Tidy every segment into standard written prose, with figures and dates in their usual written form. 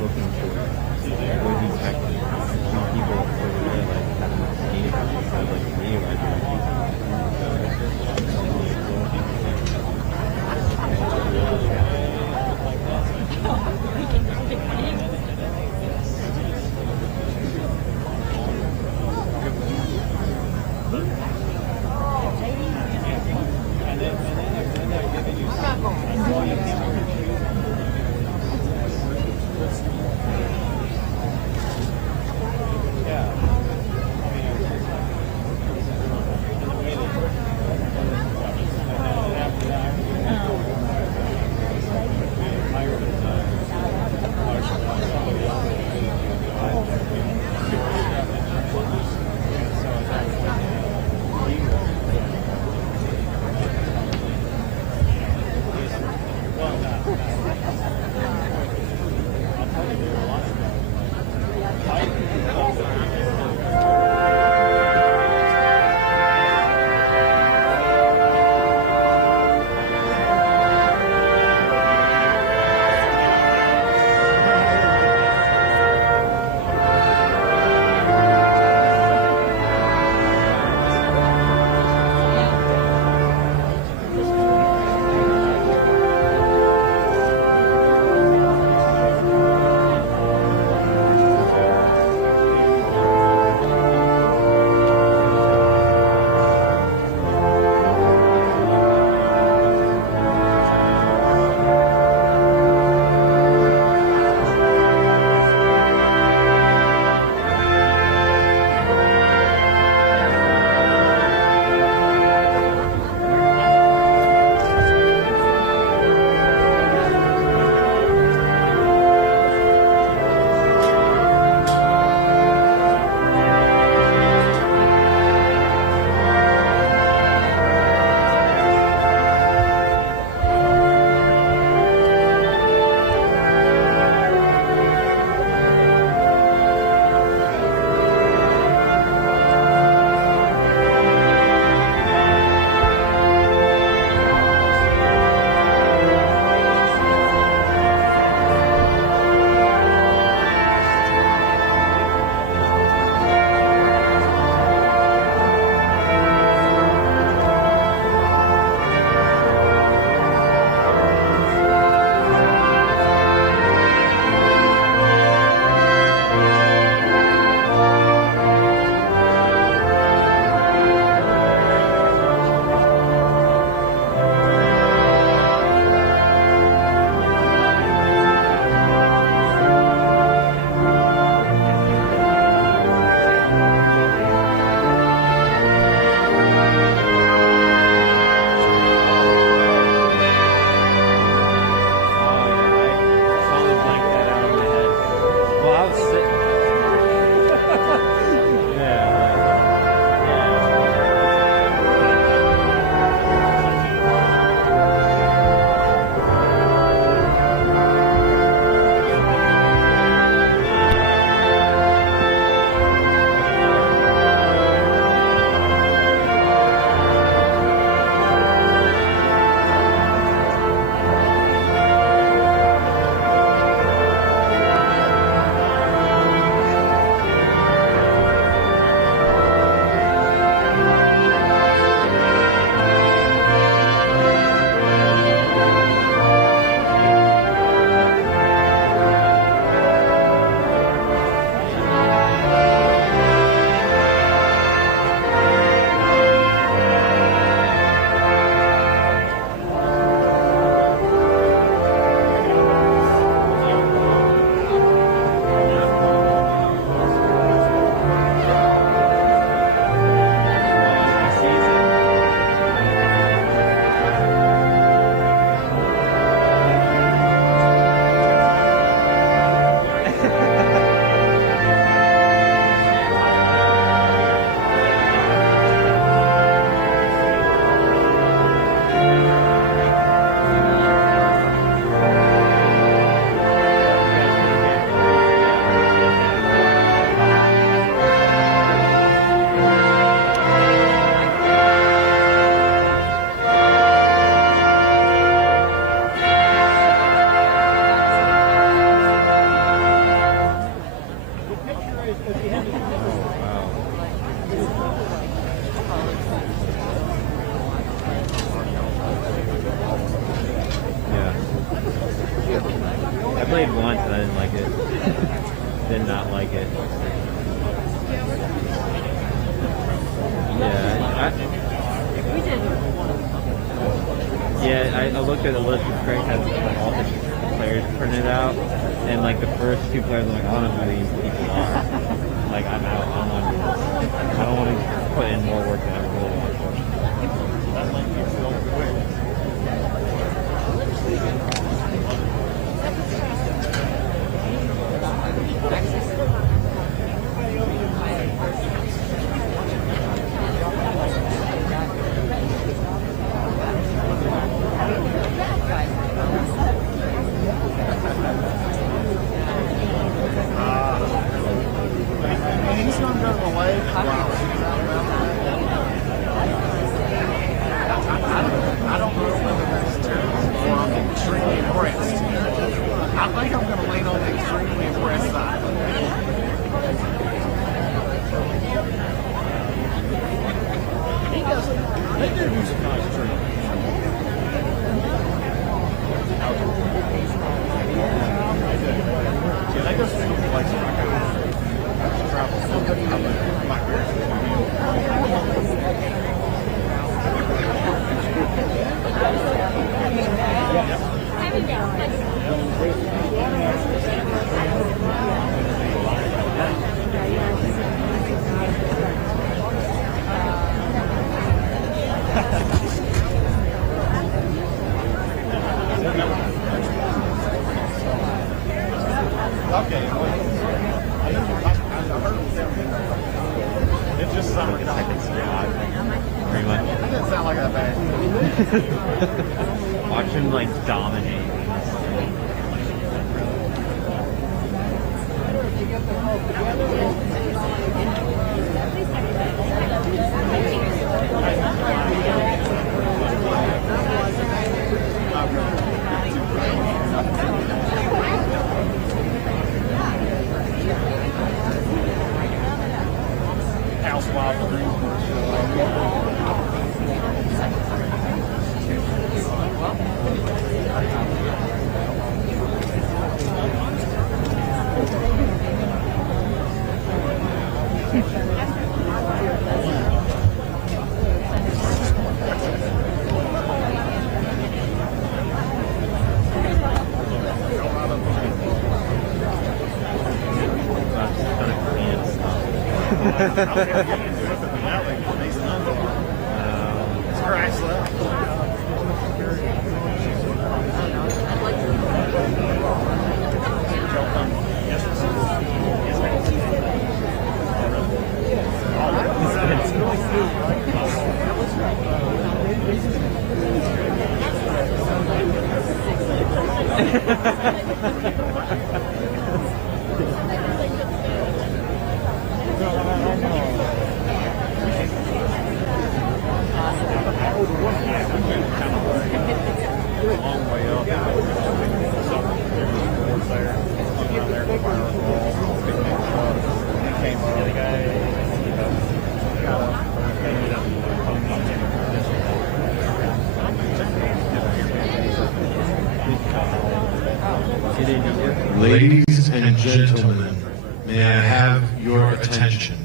looking for what he's actually some people over there like having like skated kind of like me I played once and I didn't like it. Did not like it. I looked at the list. Craig has all the players printed out, and like the first two players, I'm like, I don't know who these people are. Like, I'm out. I don't want to put in more work than I really want to. Watch him like dominate. Ladies and gentlemen, may I have your attention?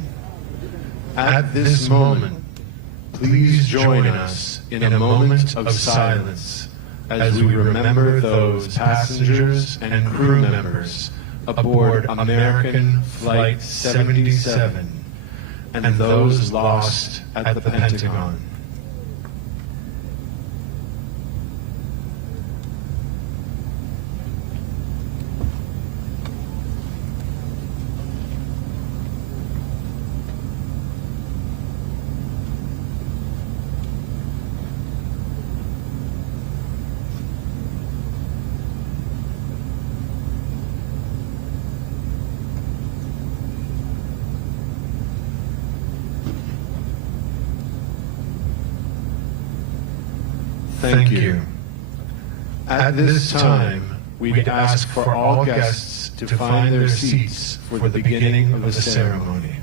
At this moment, please join us in a moment of silence as we remember those passengers and crew members aboard American Flight 77 and those lost at the Pentagon. Thank you. At this time, we'd ask for all guests to find their seats for the beginning of the ceremony.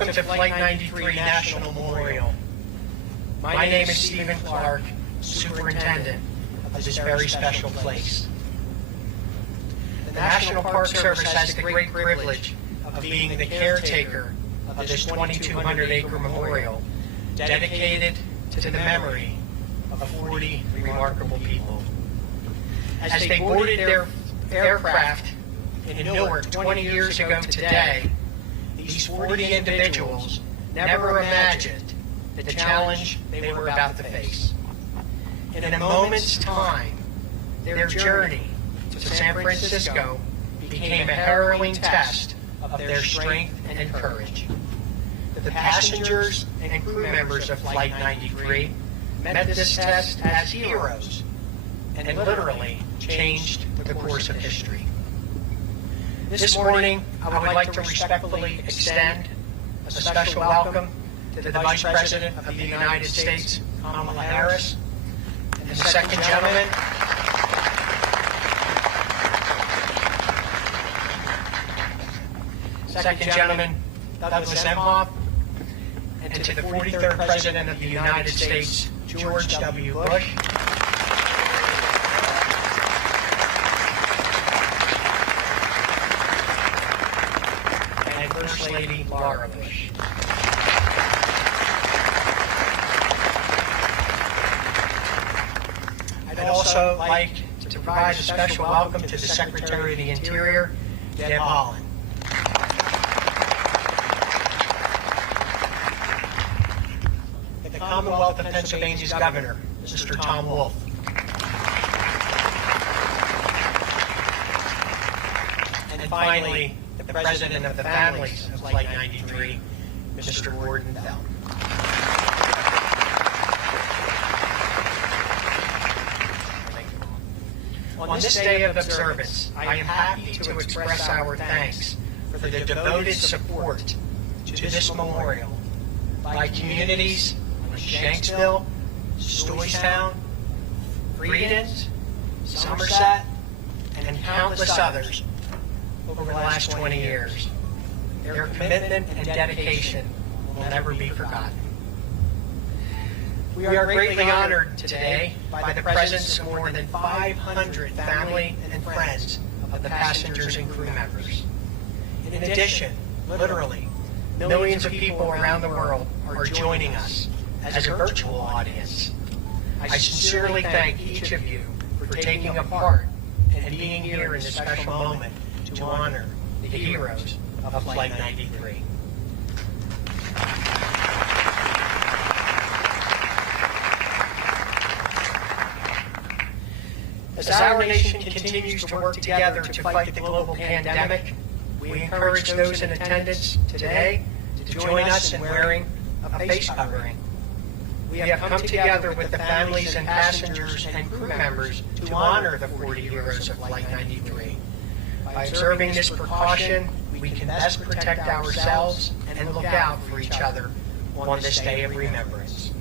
Welcome to Flight 93 National Memorial. My name is Stephen Clark, Superintendent of this very special place. The National Park Service has the great privilege of being the caretaker of this 2,200-acre memorial dedicated to the memory of 40 remarkable people. As they boarded their aircraft in Newark 20 years ago today, these 40 individuals never imagined the challenge they were about to face. In a moment's time, their journey to San Francisco became a harrowing test of their strength and courage. The passengers and crew members of Flight 93 met this test as heroes and literally changed the course of history. This morning, I would like to respectfully extend a special welcome to the Vice President of the United States, Kamala Harris, and the second gentleman, Douglas Emhoff, and to the 43rd President of the United States, George W. Bush, and First Lady Laura Bush. I'd also like to provide a special welcome to the Secretary of the Interior, Deb Haaland. The Commonwealth of Pennsylvania's Governor, Mr. Tom Wolf. And finally, the President of the families of Flight 93, Mr. Roland. On this day of observance, I am happy to express our thanks for the devoted support to this memorial by communities in Shanksville, Stoystown, Freedens, Somerset, and countless others over the last 20 years. Their commitment and dedication will never be forgotten. We are greatly honored today by the presence of more than 500 family and friends of the passengers and crew members. In addition, literally, millions of people around the world are joining us as a virtual audience. I sincerely thank each of you for taking a part and being here in this special moment to honor the heroes of Flight 93. As our nation continues to work together to fight the global pandemic, we encourage those in attendance today to join us in wearing a face covering. We have come together with the families and passengers and crew members to honor the 40 heroes of Flight 93. By observing this precaution, we can best protect ourselves and look out for each other on this day of remembrance.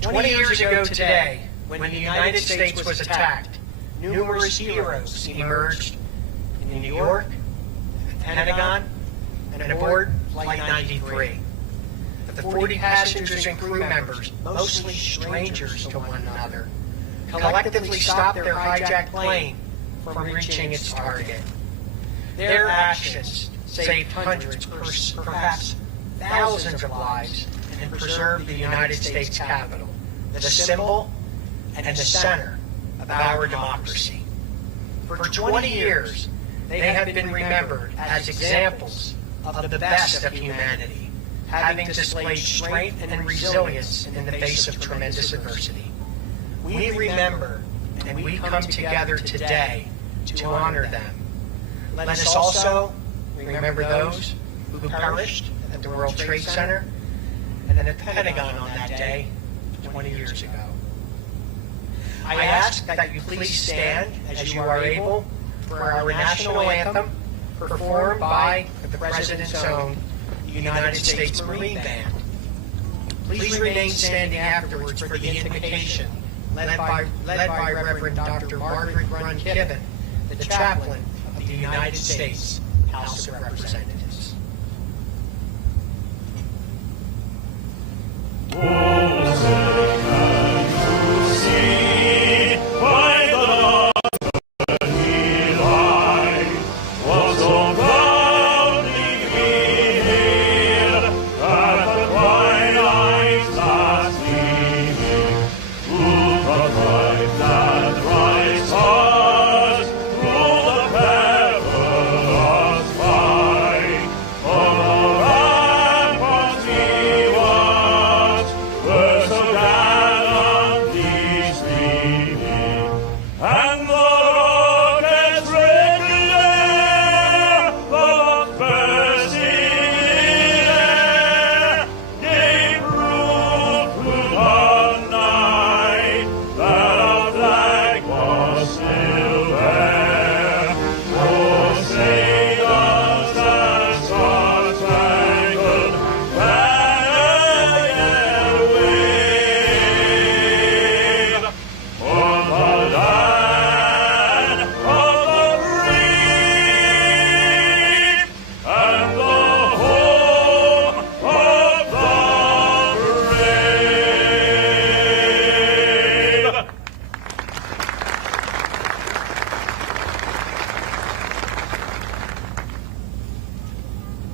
20 years ago today, when the United States was attacked, numerous heroes emerged in New York, the Pentagon, and aboard Flight 93. The 40 passengers and crew members, mostly strangers to one another, collectively stopped their hijacked plane from reaching its target. Their actions saved hundreds, perhaps thousands of lives and preserved the United States Capitol, the symbol and the center of our democracy. For 20 years, they have been remembered as examples of the best of humanity, having displayed strength and resilience in the face of tremendous adversity. We remember and we come together today to honor them. Let us also remember those who perished at the World Trade Center and at the Pentagon on that day 20 years ago. I ask that you please stand as you are able for our national anthem performed by the President's own United States Marine Band. Please remain standing afterwards for the invocation led by Reverend Dr. Margaret Grun-Kibben, the chaplain of the United States House of Representatives.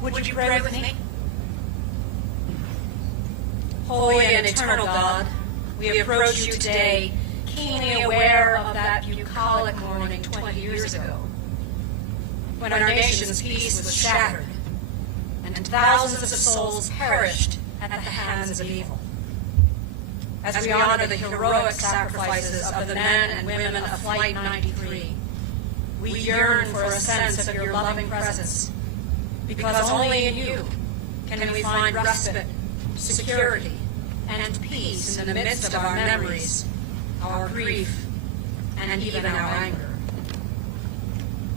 Would you pray with me? Holy and eternal God, we approach you today, keenly aware of that bucolic morning 20 years ago, when our nation's peace was shattered and thousands of souls perished at the hands of evil. As we honor the heroic sacrifices of the men and women of Flight 93, we yearn for a sense of your loving presence, because only in you can we find respite, security, and peace in the midst of our memories, our grief, and even our anger.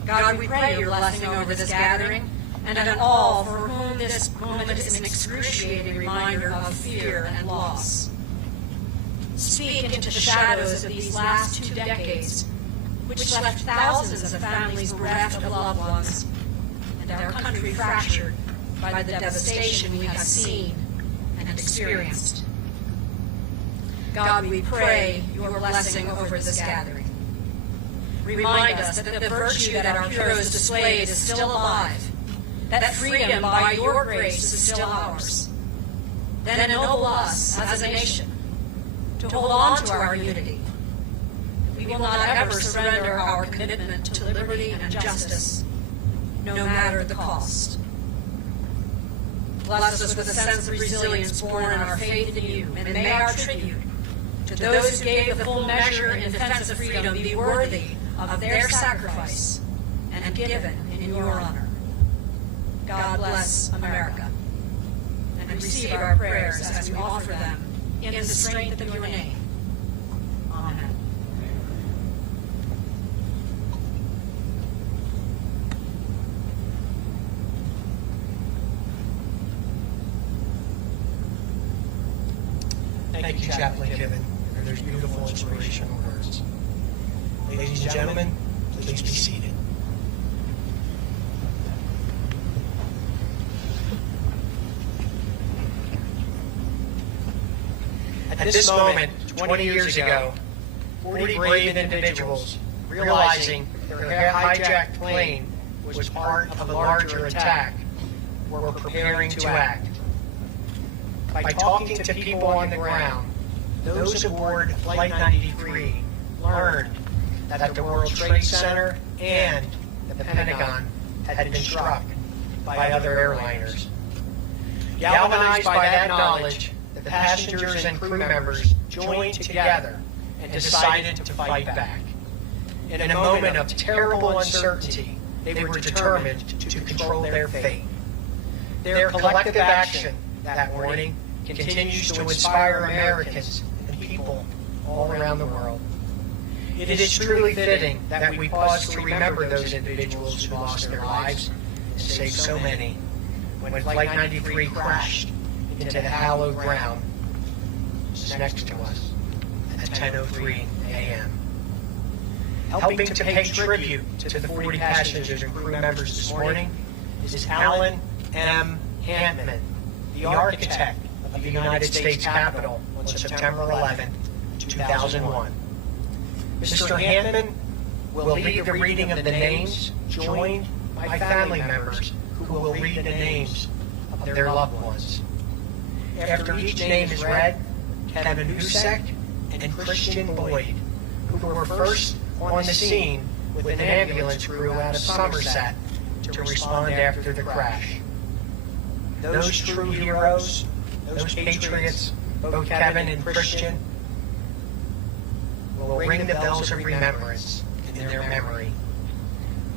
God, we pray your blessing over this gathering and on all for whom this moment is an excruciating reminder of fear and loss. Speak into the shadows of these last 2 decades, which left thousands of families bereft of loved ones, and our country fractured by the devastation we have seen and experienced. God, we pray your blessing over this gathering. Remind us that the virtue that our heroes displayed is still alive, that freedom by your grace is still ours. Then ennoble us as a nation to hold on to our unity. We will not ever surrender our commitment to liberty and justice, no matter the cost. Bless us with a sense of resilience born in our faith in you, and may our tribute to those who gave the full measure in defense of freedom be worthy of their sacrifice and given in your honor. God bless America, and receive our prayers as we offer them in the strength of your name. Amen. Thank you, Chaplain Given, for those beautiful inspirational words. Ladies and gentlemen, please be seated. At this moment, 20 years ago, 40 brave individuals, realizing their hijacked plane was part of a larger attack, were preparing to act. By talking to people on the ground, those aboard Flight 93 learned that the World Trade Center and the Pentagon had been struck by other airliners. Galvanized by that knowledge, the passengers and crew members joined together and decided to fight back. In a moment of terrible uncertainty, they were determined to control their fate. Their collective action that morning continues to inspire Americans and people all around the world. It is truly fitting that we pause to remember those individuals who lost their lives and saved so many when Flight 93 crashed into the hallowed ground just next to us at 10:03 a.m. Helping to pay tribute to the 40 passengers and crew members this morning is Alan M. Hantman, the architect of the United States Capitol on September 11, 2001. Mr. Hampton will lead the reading of the names, joined by family members who will read the names of their loved ones. After each name is read, Kevin Husek and Christian Boyd, who were first on the scene with an ambulance crew out of Somerset to respond after the crash. Those true heroes, those patriots, both Kevin and Christian, will ring the bells of remembrance in their memory.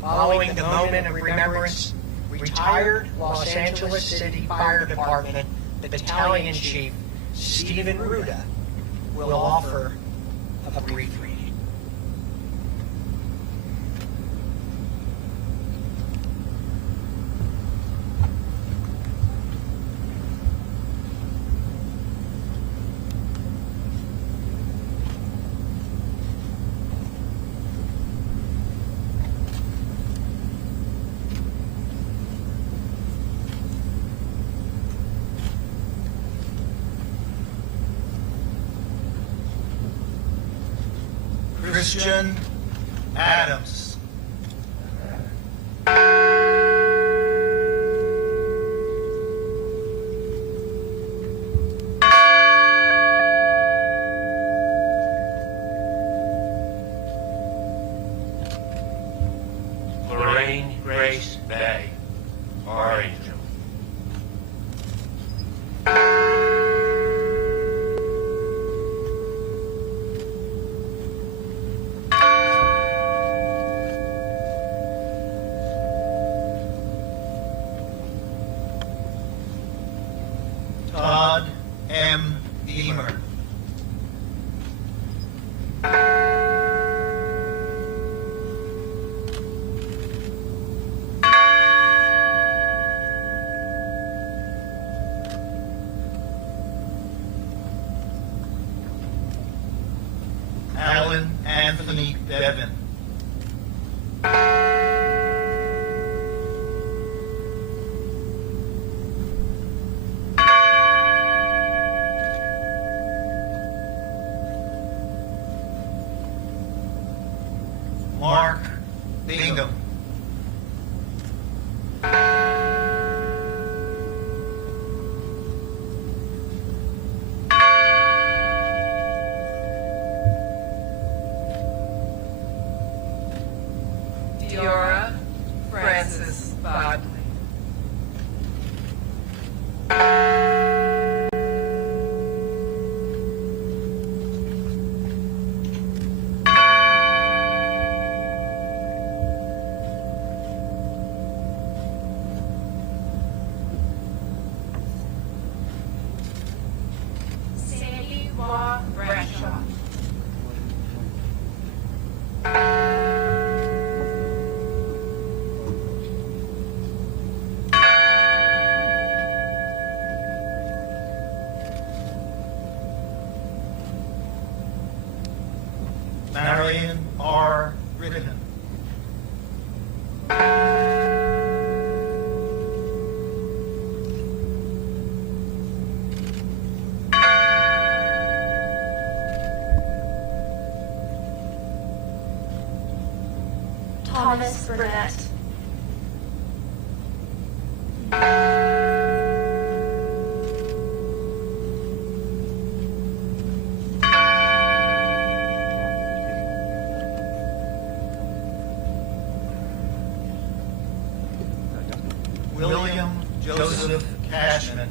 Following the moment of remembrance, retired Los Angeles City Fire Department Battalion Chief Stephen Ruda will offer a brief reading. Christian Adams. Lorraine Grace Bay, our angel. Todd M. Beamer. Alan Anthony Bevan. Mark Bingham. Diora Francis Bodley. Sandy Law Bradshaw. Marion R. Rittman. Thomas Burnett. William Joseph Cashman.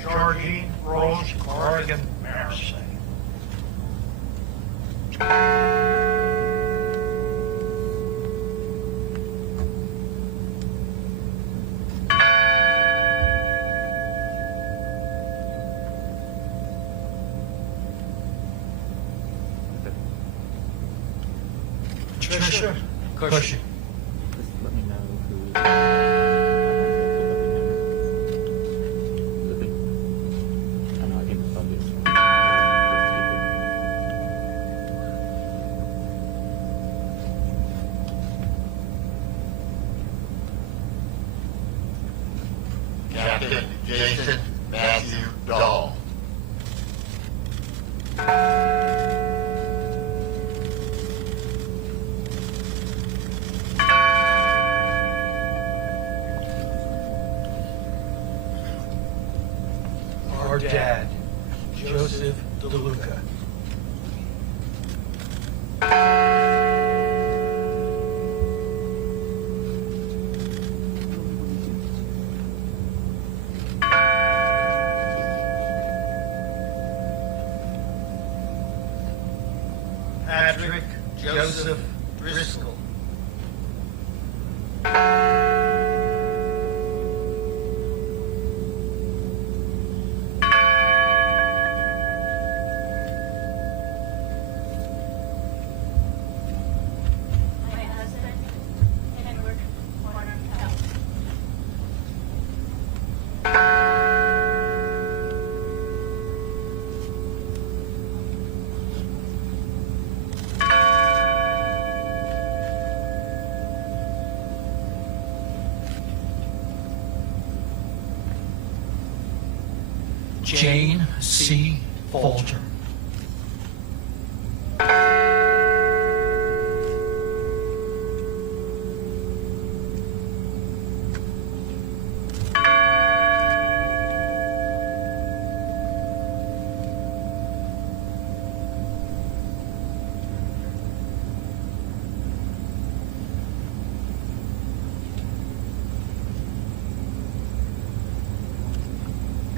Georgie Rose Corrigan Mercy. Tricia Cushing. Just let me know who. Matthew Dahl. Our dad, Joseph DeLuca. Patrick Joseph Driscoll. My husband, Edward Warner Pell. Jane C. Folger.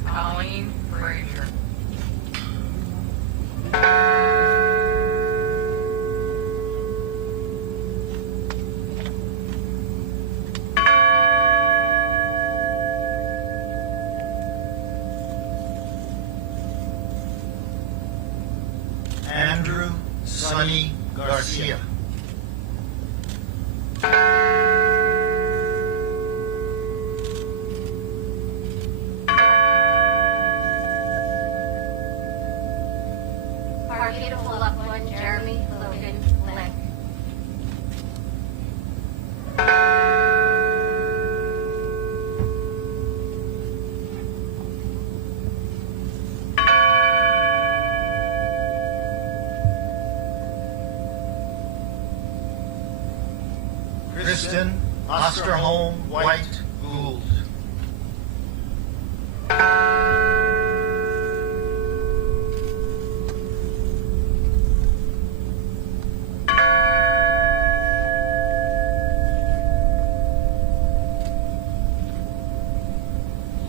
Colleen Frazier. Andrew Sonny Garcia. Our beautiful loved one, Jeremy Logan Leck. Kristen Osterholm White Gould.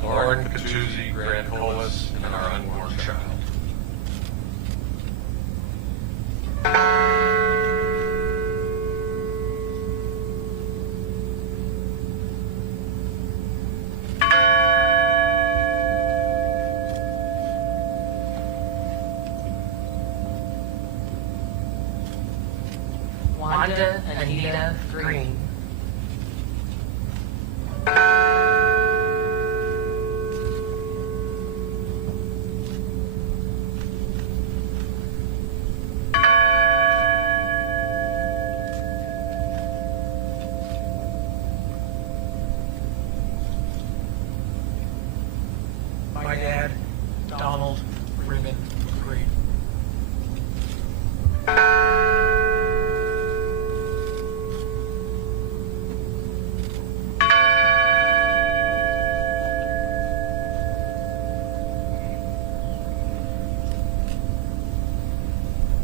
Lauren Catuzzi Grancolas, and our unborn child. Wanda Anita Green. My dad, Donald Ribbon Green.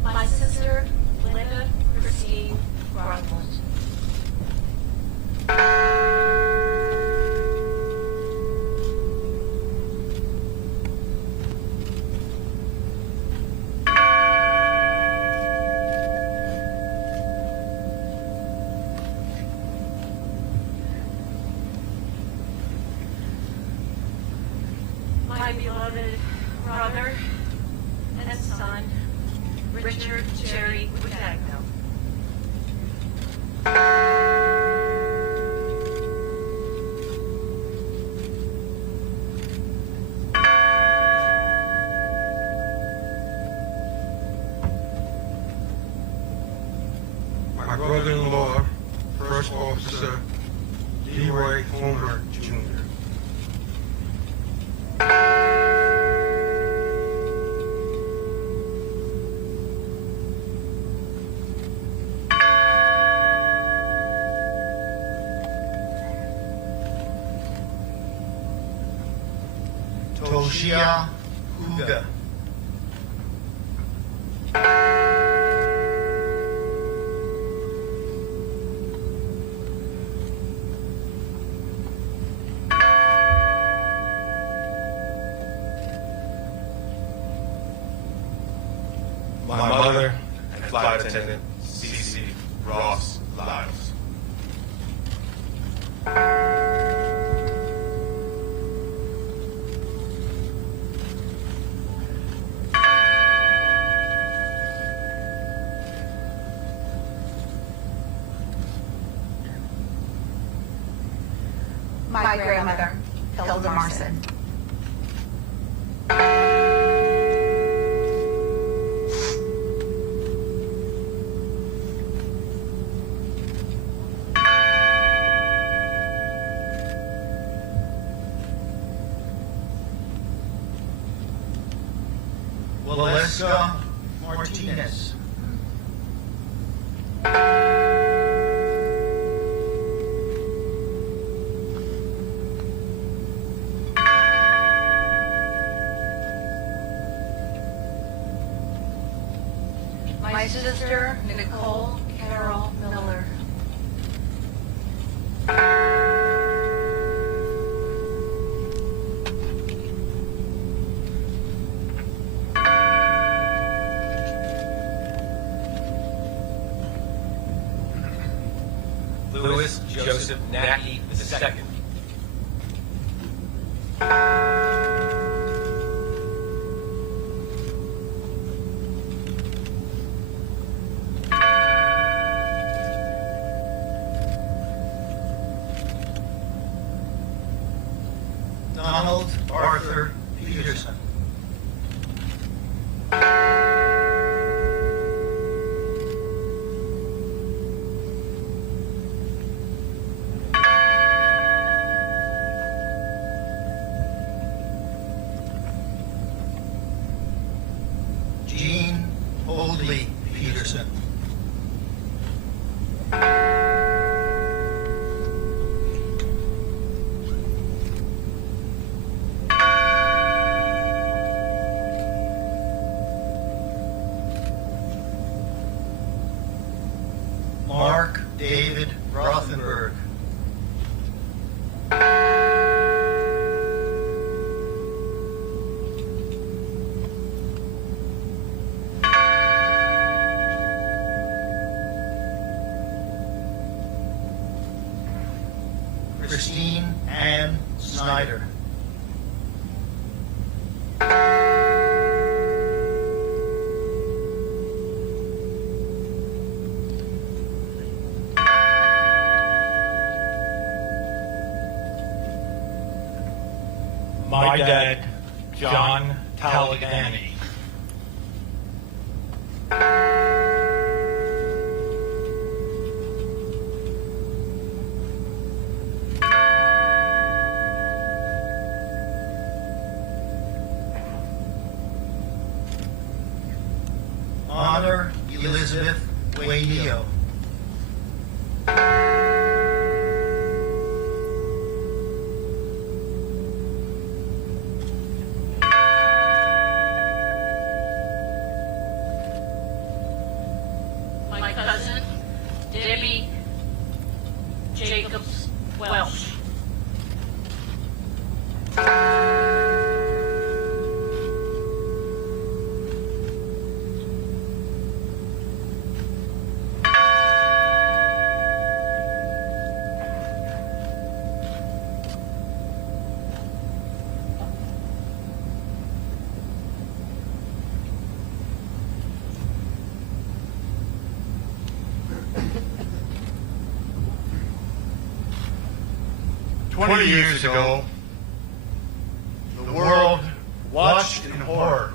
My sister, Linda Christine Roland. My beloved brother and son, Richard Jerry Witagno. My brother-in-law, First Officer Leroy Homer Jr. Gia Huga. My mother and flight attendant, C.C. Ross Lyles. My grandmother, Hilda Marson. Valeska Martinez. My sister, Nicole Carol Miller. Louis Joseph Nackey II. Donald Arthur Peterson. Jean Hoadley Peterson. Mark David Rothenberg. Christine Ann Snyder. My dad, John Talagani. Honor Elizabeth Wayneo. My cousin, Debbie Jacobs Welsh. "20 years ago, the world watched in horror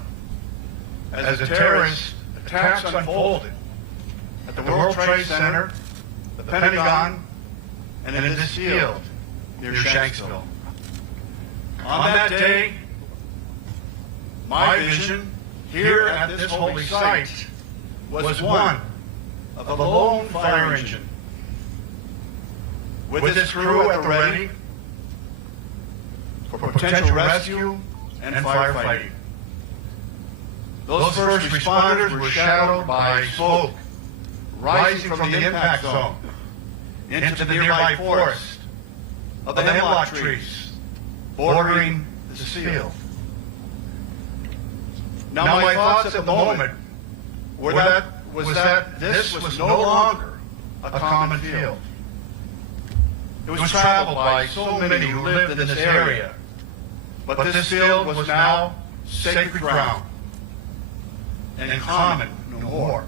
as the terrorist attacks unfolded at the World Trade Center, the Pentagon, and in this field near Shanksville. On that day, my vision here at this holy site was one of a lone fire engine with its crew at the ready for potential rescue and firefighting. Those first responders were shadowed by smoke rising from the impact zone into the nearby forest of the hemlock trees bordering this field. Now my thoughts at the moment were that this was no longer a common field. It was traveled by so many who lived in this area, but this field was now sacred ground and common no more.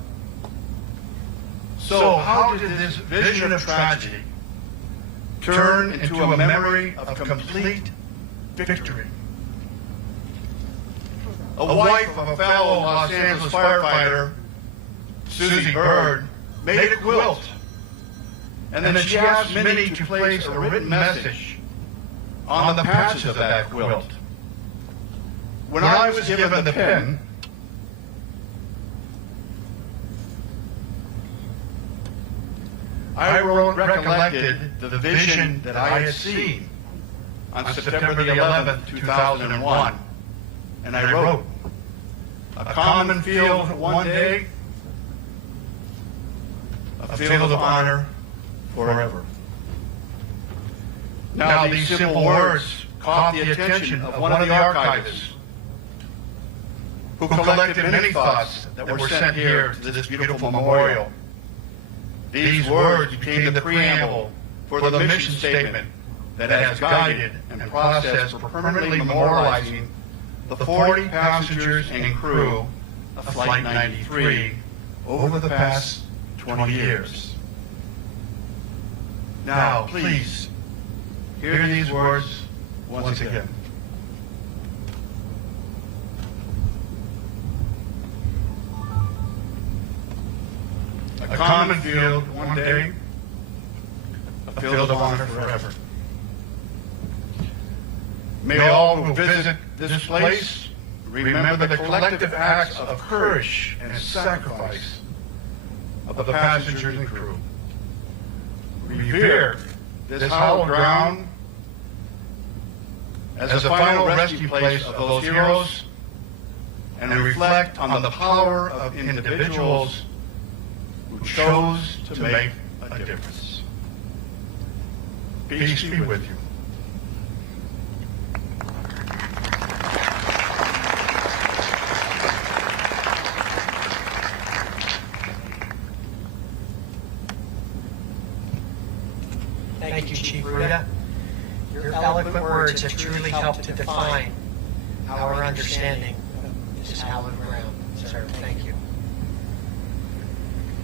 So how did this vision of tragedy turn into a memory of complete victory? A wife of a fellow Los Angeles firefighter, Susie Bird, made a quilt, and then she asked Minnie to place a written message on the patches of that quilt. When I was given the pen, I recollected the vision that I had seen on September the 11th, 2001, and I wrote, "A common field one day, a field of honor forever." Now these simple words caught the attention of one of the archivists, who collected many thoughts that were sent here to this beautiful memorial. These words became the preamble for the mission statement that has guided and processed for permanently memorializing the 40 passengers and crew of Flight 93 over the past 20 years. Now, please, hear these words once again. A common field one day, a field of honor forever. May all who visit this place remember the collective acts of courage and sacrifice of the passengers and crew. Revere this hallowed ground as the final rescue place of those heroes, and reflect on the power of individuals who chose to make a difference. Peace be with you. Thank you, Chief Ruda. Your eloquent words have truly helped to define our understanding of this hallowed ground. Sir, thank you.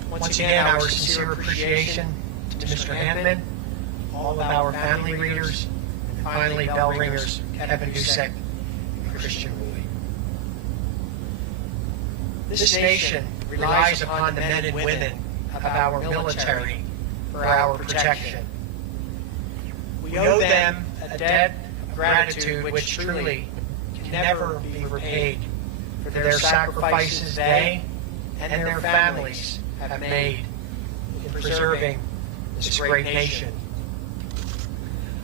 Once again, our sincere appreciation to Mr. Hampman, all of our family readers, and finally bell ringers Kevin Husek and Christian Woolley. This nation relies upon the men and women of our military for our protection. We owe them a debt of gratitude which truly can never be repaid for their sacrifices they and their families have made in preserving this great nation.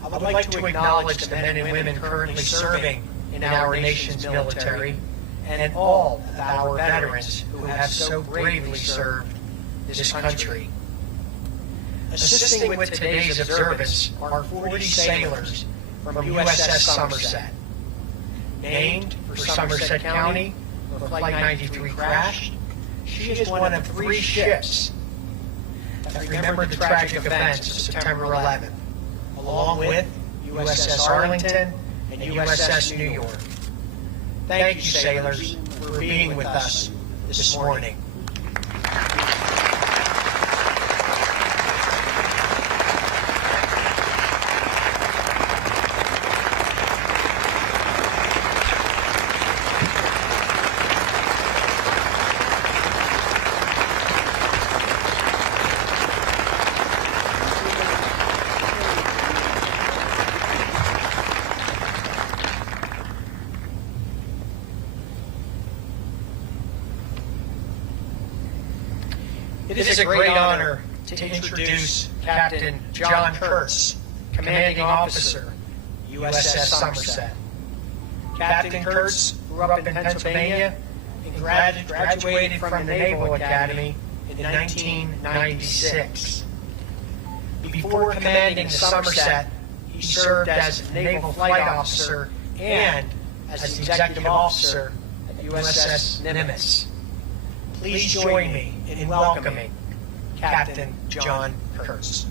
I would like to acknowledge the men and women currently serving in our nation's military and all of our veterans who have so bravely served this country. Assisting with today's observance are 40 sailors from USS Somerset. Named for Somerset County, where Flight 93 crashed, she is one of 3 ships that remembered the tragic events of September 11th, along with USS Arlington and USS New York. Thank you, sailors, for being with us this morning. It is a great honor to introduce Captain John Kurtz, Commanding Officer, USS Somerset. Captain Kurtz grew up in Pennsylvania and graduated from the Naval Academy in 1996. Before commanding the Somerset, he served as a naval flight officer and as the executive officer at USS Nimitz. Please join me in welcoming Captain John Kurtz.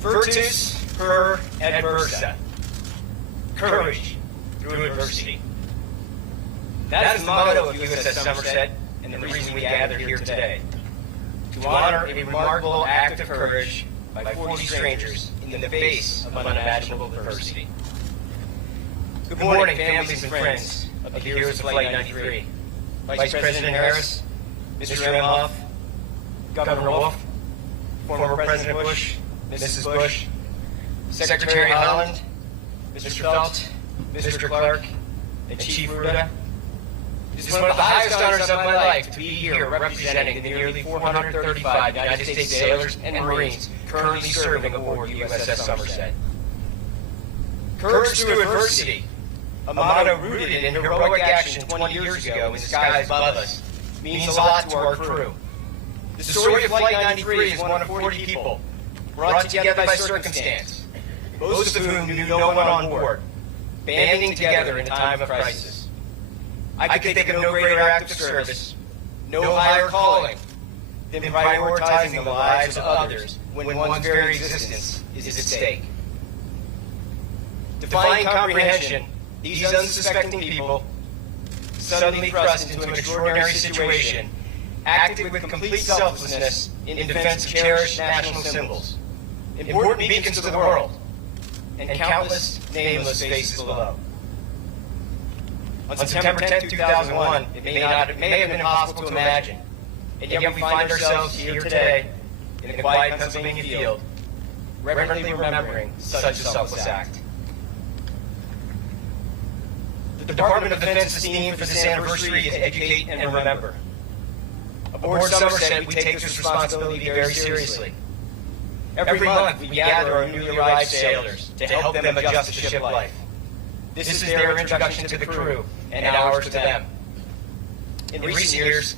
Virtus per adversa. Courage through adversity. That is the motto of USS Somerset and the reason we gather here today. To honor a remarkable act of courage by 40 strangers in the face of unimaginable adversity. Good morning, families and friends of the heroes of Flight 93. Vice President Harris, Mr. Emhoff, Governor Wolf, former President Bush, Mrs. Bush, Secretary Haaland, Mr. Felt, Mr. Clark, and Chief Ruda. It is one of the highest honors of my life to be here representing the nearly 435 United States sailors and Marines currently serving aboard USS Somerset. Courage through adversity, a motto rooted in heroic action 20 years ago in the skies above us, means a lot to our crew. The story of Flight 93 is one of 40 people brought together by circumstance, most of whom knew no one on board, banding together in a time of crisis. I could think of no greater act of service, no higher calling, than prioritizing the lives of others when one's very existence is at stake. Defying comprehension, these unsuspecting people, suddenly thrust into an extraordinary situation, acted with complete selflessness in defense of cherished national symbols, important beacons of the world, and countless nameless faces below. On September 10, 2001, it may have been impossible to imagine, and yet we find ourselves here today in a quiet Pennsylvania field, reverently remembering such a selfless act. The Department of Defense's theme for this anniversary is Educate and Remember. Aboard Somerset, we take this responsibility very seriously. Every month, we gather our newly arrived sailors to help them adjust to ship life. This is their introduction to the crew and ours to them. In recent years,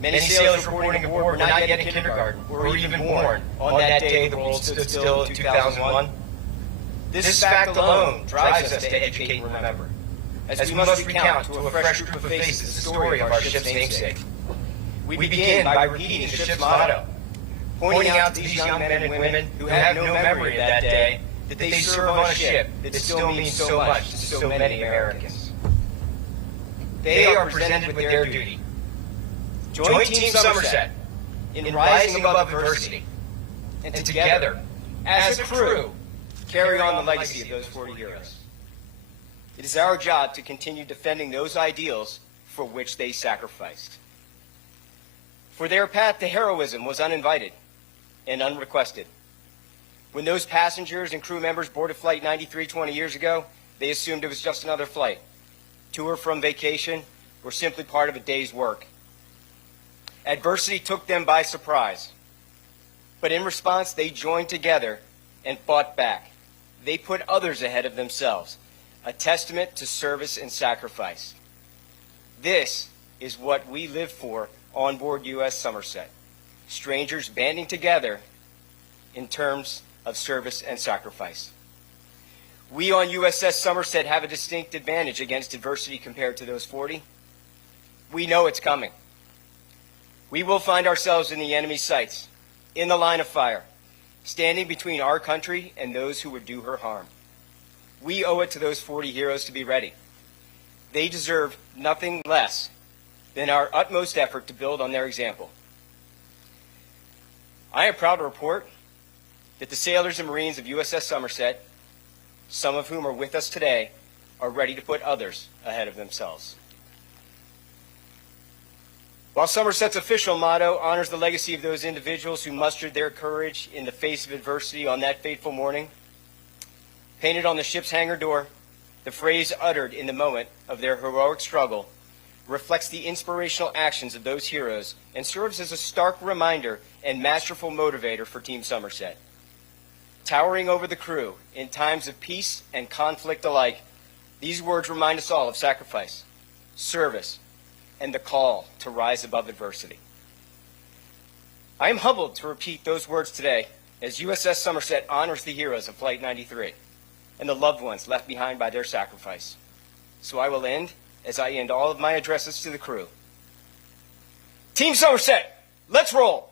many sailors reporting aboard were not yet in kindergarten or even born on that day the world stood still in 2001. This fact alone drives us to educate and remember, as we must recount to a fresh group of faces the story of our ship's namesake. We begin by repeating the ship's motto, pointing out to these young men and women who have no memory of that day that they serve on a ship that still means so much to so many Americans. They are presented with their duty. Join Team Somerset in rising above adversity, and together, as a crew, carry on the legacy of those 40 heroes. It is our job to continue defending those ideals for which they sacrificed. For their path to heroism was uninvited and unrequested. When those passengers and crew members boarded Flight 93 20 years ago, they assumed it was just another flight, to or from vacation, or simply part of a day's work. Adversity took them by surprise. But in response, they joined together and fought back. They put others ahead of themselves, a testament to service and sacrifice. This is what we live for on board USS Somerset. Strangers banding together in terms of service and sacrifice. We on USS Somerset have a distinct advantage against adversity compared to those 40. We know it's coming. We will find ourselves in the enemy's sights, in the line of fire, standing between our country and those who would do her harm. We owe it to those 40 heroes to be ready. They deserve nothing less than our utmost effort to build on their example. I am proud to report that the sailors and Marines of USS Somerset, some of whom are with us today, are ready to put others ahead of themselves. While Somerset's official motto honors the legacy of those individuals who mustered their courage in the face of adversity on that fateful morning, painted on the ship's hangar door, the phrase uttered in the moment of their heroic struggle reflects the inspirational actions of those heroes and serves as a stark reminder and masterful motivator for Team Somerset. Towering over the crew in times of peace and conflict alike, these words remind us all of sacrifice, service, and the call to rise above adversity. I am humbled to repeat those words today as USS Somerset honors the heroes of Flight 93 and the loved ones left behind by their sacrifice. So I will end as I end all of my addresses to the crew. Team Somerset, let's roll!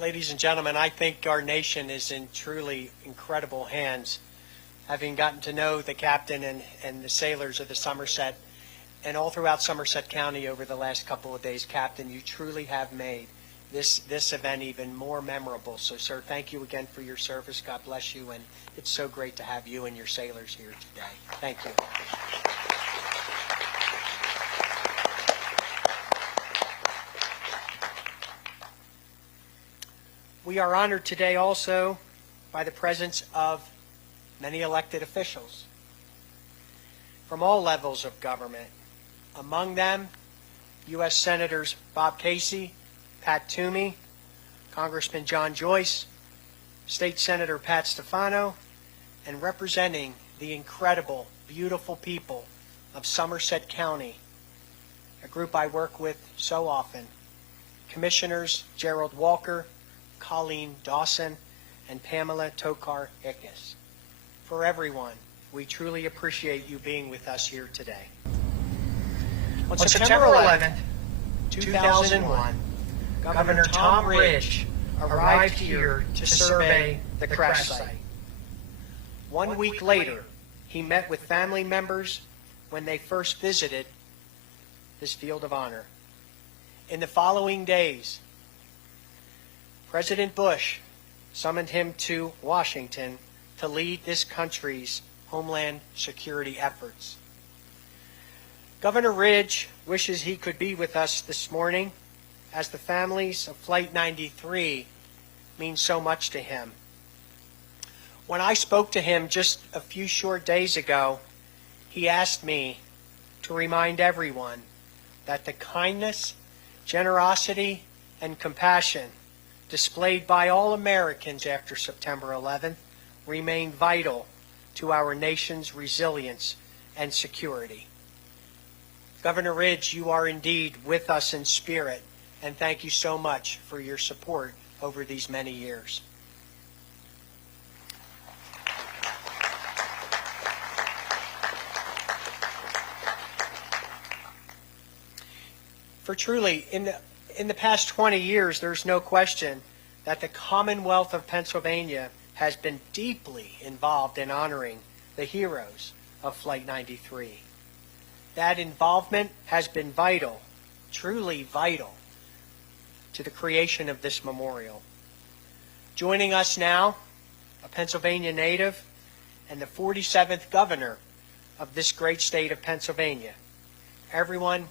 Ladies and gentlemen, I think our nation is in truly incredible hands. Having gotten to know the captain and the sailors of the Somerset and all throughout Somerset County over the last couple of days, Captain, you truly have made this event even more memorable. So, sir, thank you again for your service. God bless you, and it's so great to have you and your sailors here today. Thank you. We are honored today also by the presence of many elected officials from all levels of government. Among them, U.S. Senators Bob Casey, Pat Toomey, Congressman John Joyce, State Senator Pat Stefano, and representing the incredible, beautiful people of Somerset County, a group I work with so often, Commissioners Gerald Walker, Colleen Dawson, and Pamela Tokar-Ickes. For everyone, we truly appreciate you being with us here today. On September 11th, 2001, Governor Tom Ridge arrived here to survey the crash site. 1 week later, he met with family members when they first visited this field of honor. In the following days, President Bush summoned him to Washington to lead this country's homeland security efforts. Governor Ridge wishes he could be with us this morning as the families of Flight 93 mean so much to him. When I spoke to him just a few short days ago, he asked me to remind everyone that the kindness, generosity, and compassion displayed by all Americans after September 11th remain vital to our nation's resilience and security. Governor Ridge, you are indeed with us in spirit, and thank you so much for your support over these many years. For truly, in the past 20 years, there's no question that the Commonwealth of Pennsylvania has been deeply involved in honoring the heroes of Flight 93. That involvement has been vital, truly vital, to the creation of this memorial. Joining us now, a Pennsylvania native and the 47th governor of this great state of Pennsylvania. Everyone,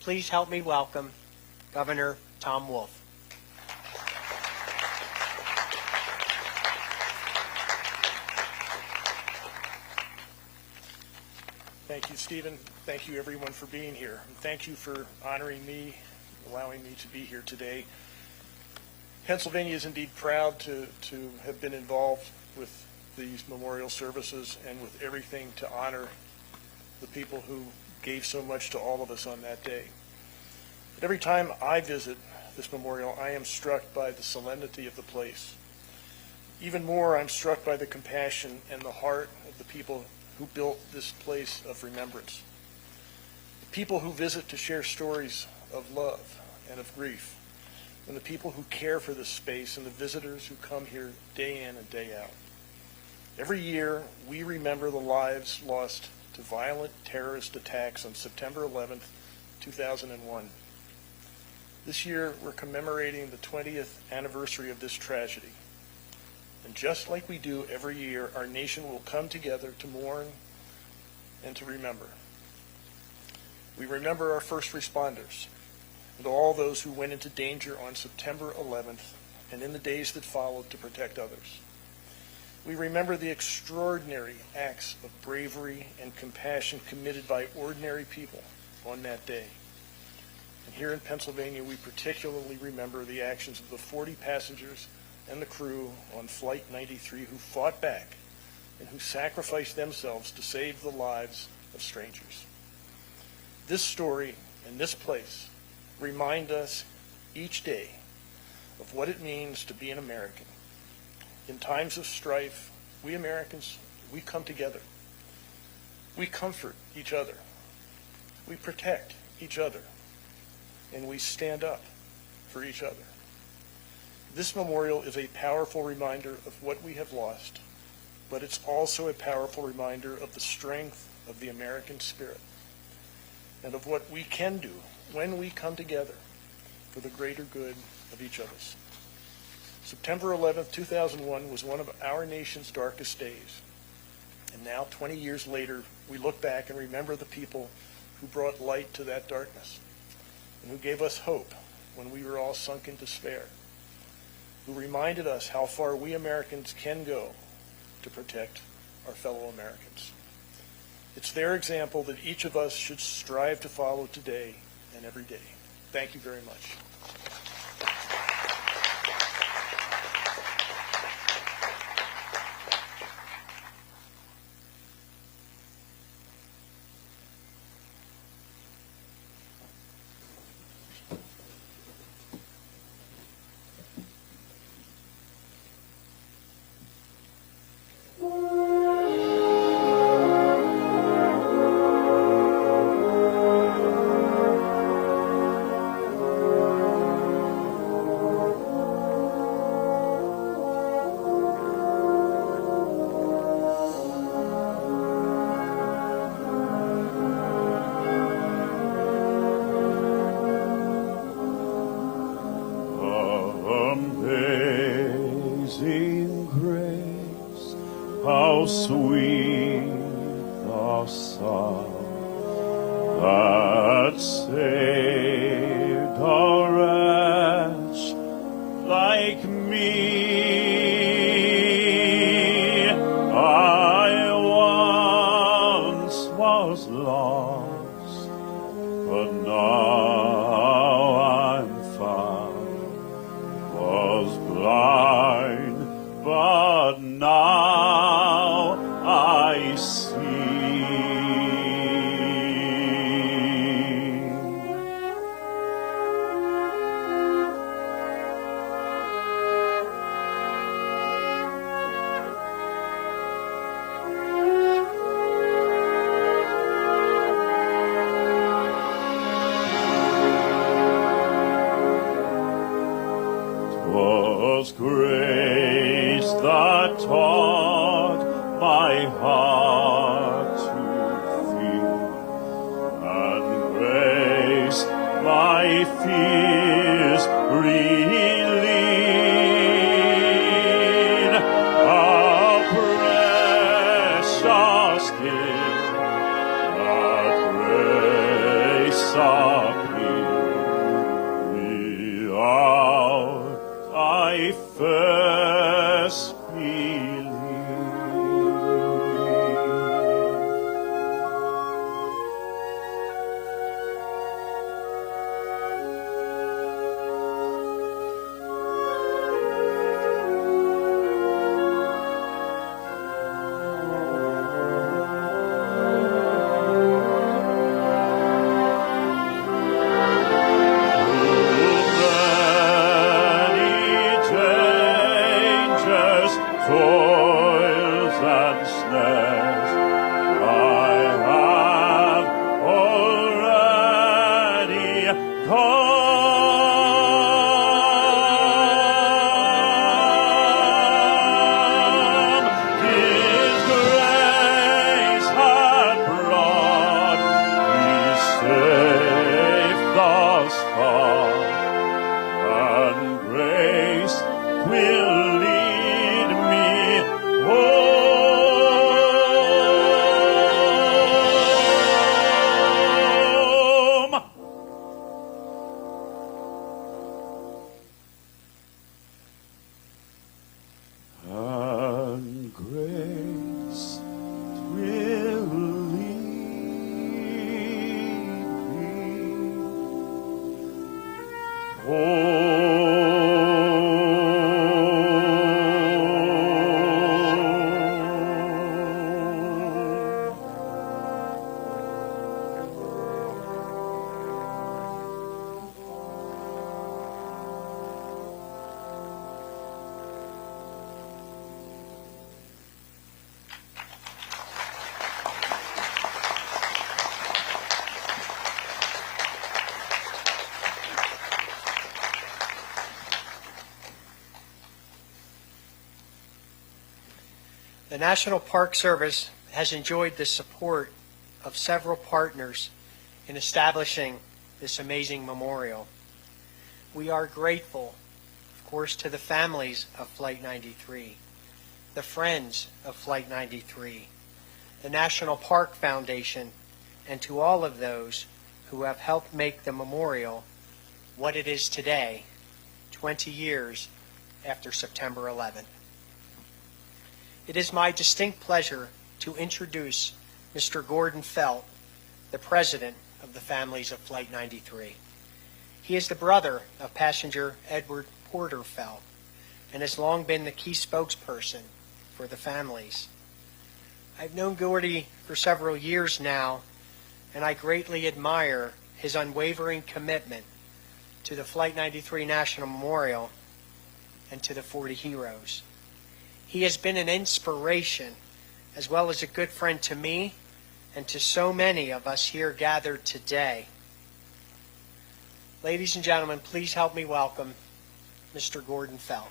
please help me welcome Governor Tom Wolf. Thank you, Stephen. Thank you, everyone, for being here. And thank you for honoring me, allowing me to be here today. Pennsylvania is indeed proud to have been involved with these memorial services and with everything to honor the people who gave so much to all of us on that day. But every time I visit this memorial, I am struck by the solemnity of the place. Even more, I'm struck by the compassion and the heart of the people who built this place of remembrance. The people who visit to share stories of love and of grief, and the people who care for this space, and the visitors who come here day in and day out. Every year, we remember the lives lost to violent terrorist attacks on September 11th, 2001. This year, we're commemorating the 20th anniversary of this tragedy. And just like we do every year, our nation will come together to mourn and to remember. We remember our first responders and all those who went into danger on September 11th and in the days that followed to protect others. We remember the extraordinary acts of bravery and compassion committed by ordinary people on that day. And here in Pennsylvania, we particularly remember the actions of the 40 passengers and the crew on Flight 93 who fought back and who sacrificed themselves to save the lives of strangers. This story and this place remind us each day of what it means to be an American. In times of strife, we Americans, we come together. We comfort each other. We protect each other. And we stand up for each other. This memorial is a powerful reminder of what we have lost, but it's also a powerful reminder of the strength of the American spirit and of what we can do when we come together for the greater good of each of us. September 11th, 2001 was one of our nation's darkest days. And now, 20 years later, we look back and remember the people who brought light to that darkness and who gave us hope when we were all sunk in despair, who reminded us how far we Americans can go to protect our fellow Americans. It's their example that each of us should strive to follow today and every day. Thank you very much. Amazing grace, how sweet the sound that saved a wretch like me. I once was lost, but now I'm found. Was blind, but now I see. Was grace that taught my heart to feel, and grace my fears relieved. A precious gift that grace appeared. I first believed. For The National Park Service has enjoyed the support of several partners in establishing this amazing memorial. We are grateful, of course, to the families of Flight 93, the friends of Flight 93, the National Park Foundation, and to all of those who have helped make the memorial what it is today, 20 years after September 11th. It is my distinct pleasure to introduce Mr. Gordon Felt, the President of the families of Flight 93. He is the brother of passenger Edward Porter Felt and has long been the key spokesperson for the families. I've known Gordy for several years now, and I greatly admire his unwavering commitment to the Flight 93 National Memorial and to the 40 heroes. He has been an inspiration as well as a good friend to me and to so many of us here gathered today. Ladies and gentlemen, please help me welcome Mr. Gordon Felt.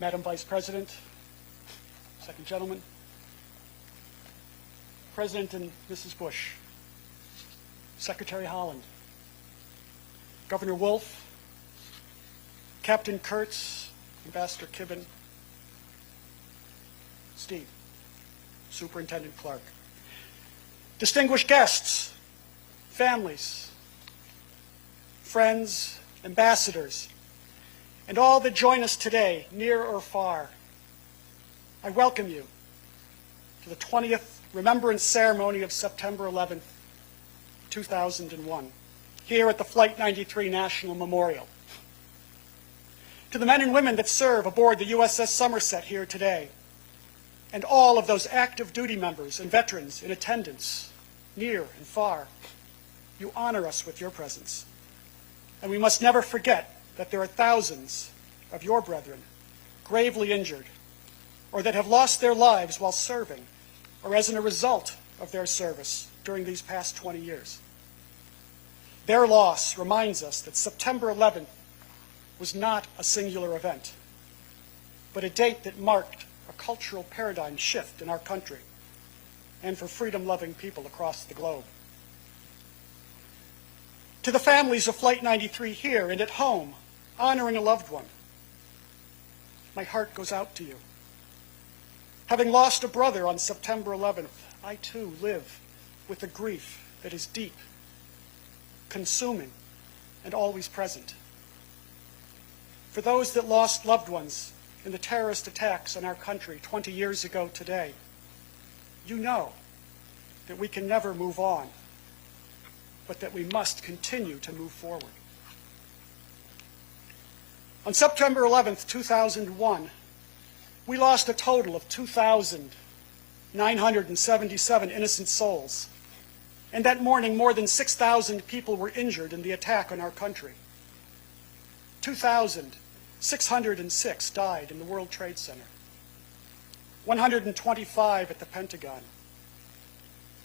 Madam Vice President, Second Gentleman, President and Mrs. Bush, Secretary Haaland, Governor Wolf, Captain Kurtz, Ambassador Kibben, Steve, Superintendent Clark, distinguished guests, families, friends, ambassadors, and all that join us today, near or far, I welcome you to the 20th Remembrance Ceremony of September 11th, 2001, here at the Flight 93 National Memorial. To the men and women that serve aboard the USS Somerset here today, and all of those active duty members and veterans in attendance, near and far, you honor us with your presence. And we must never forget that there are thousands of your brethren gravely injured or that have lost their lives while serving or as a result of their service during these past 20 years. Their loss reminds us that September 11th was not a singular event, but a date that marked a cultural paradigm shift in our country and for freedom-loving people across the globe. To the families of Flight 93 here and at home, honoring a loved one, my heart goes out to you. Having lost a brother on September 11th, I too live with a grief that is deep, consuming, and always present. For those that lost loved ones in the terrorist attacks on our country 20 years ago today, you know that we can never move on, but that we must continue to move forward. On September 11th, 2001, we lost a total of 2,977 innocent souls. And that morning, more than 6,000 people were injured in the attack on our country. 2,606 died in the World Trade Center, 125 at the Pentagon,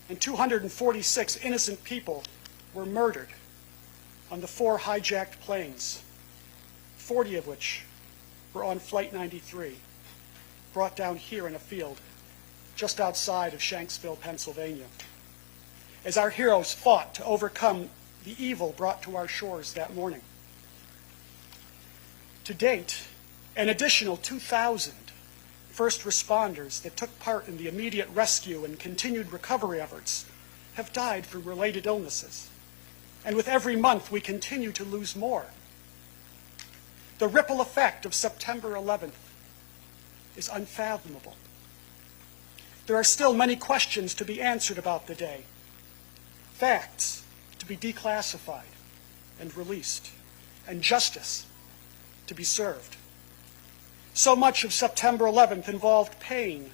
and 246 innocent people were murdered on the 4 hijacked planes, 40 of which were on Flight 93, brought down here in a field just outside of Shanksville, Pennsylvania, as our heroes fought to overcome the evil brought to our shores that morning. To date, an additional 2,000 first responders that took part in the immediate rescue and continued recovery efforts have died from related illnesses. And with every month, we continue to lose more. The ripple effect of September 11th is unfathomable. There are still many questions to be answered about the day, facts to be declassified and released, and justice to be served. So much of September 11th involved pain,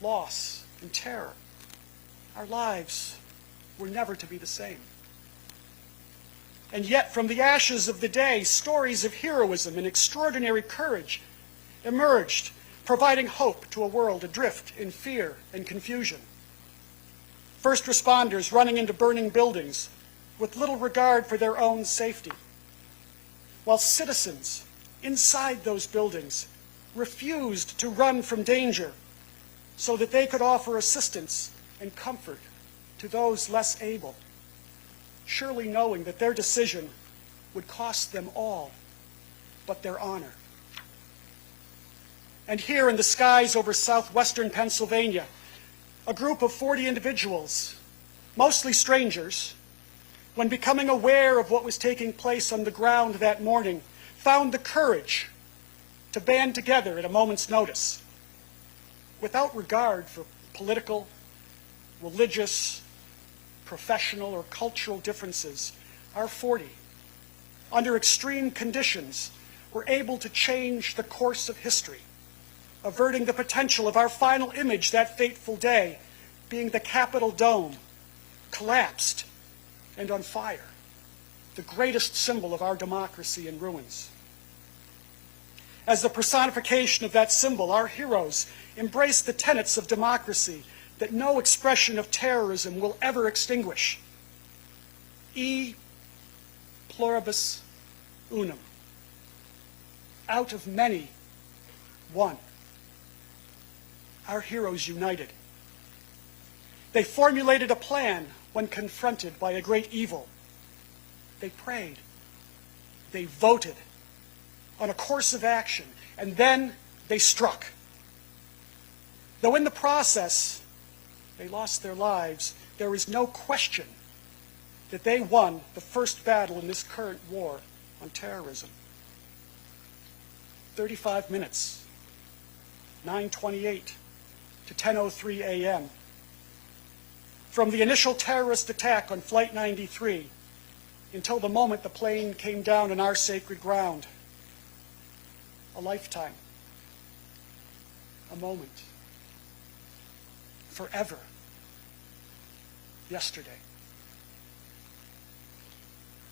loss, and terror. Our lives were never to be the same. And yet, from the ashes of the day, stories of heroism and extraordinary courage emerged, providing hope to a world adrift in fear and confusion. First responders running into burning buildings with little regard for their own safety, while citizens inside those buildings refused to run from danger so that they could offer assistance and comfort to those less able, surely knowing that their decision would cost them all but their honor. And here in the skies over southwestern Pennsylvania, a group of 40 individuals, mostly strangers, when becoming aware of what was taking place on the ground that morning, found the courage to band together at a moment's notice, without regard for political, religious, professional, or cultural differences. Our 40, under extreme conditions, were able to change the course of history, averting the potential of our final image that fateful day, being the Capitol dome, collapsed and on fire, the greatest symbol of our democracy in ruins. As the personification of that symbol, our heroes embraced the tenets of democracy that no expression of terrorism will ever extinguish. E pluribus unum. Out of many, one. Our heroes united. They formulated a plan when confronted by a great evil. They prayed. They voted on a course of action, and then they struck. Though in the process they lost their lives, there is no question that they won the first battle in this current war on terrorism. 35 minutes, 9:28 to 10:03 a.m. From the initial terrorist attack on Flight 93 until the moment the plane came down on our sacred ground. A lifetime, a moment, forever, yesterday.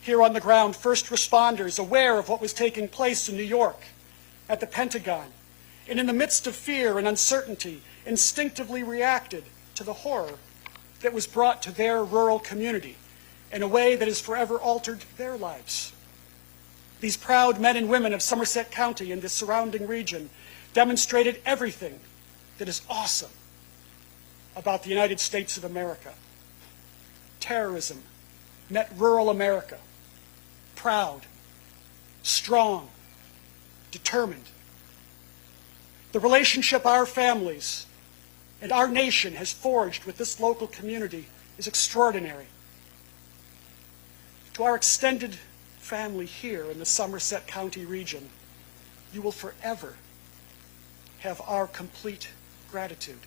Here on the ground, first responders, aware of what was taking place in New York, at the Pentagon, and in the midst of fear and uncertainty, instinctively reacted to the horror that was brought to their rural community in a way that has forever altered their lives. These proud men and women of Somerset County and the surrounding region demonstrated everything that is awesome about the United States of America. Terrorism met rural America, proud, strong, determined. The relationship our families and our nation has forged with this local community is extraordinary. To our extended family here in the Somerset County region, you will forever have our complete gratitude.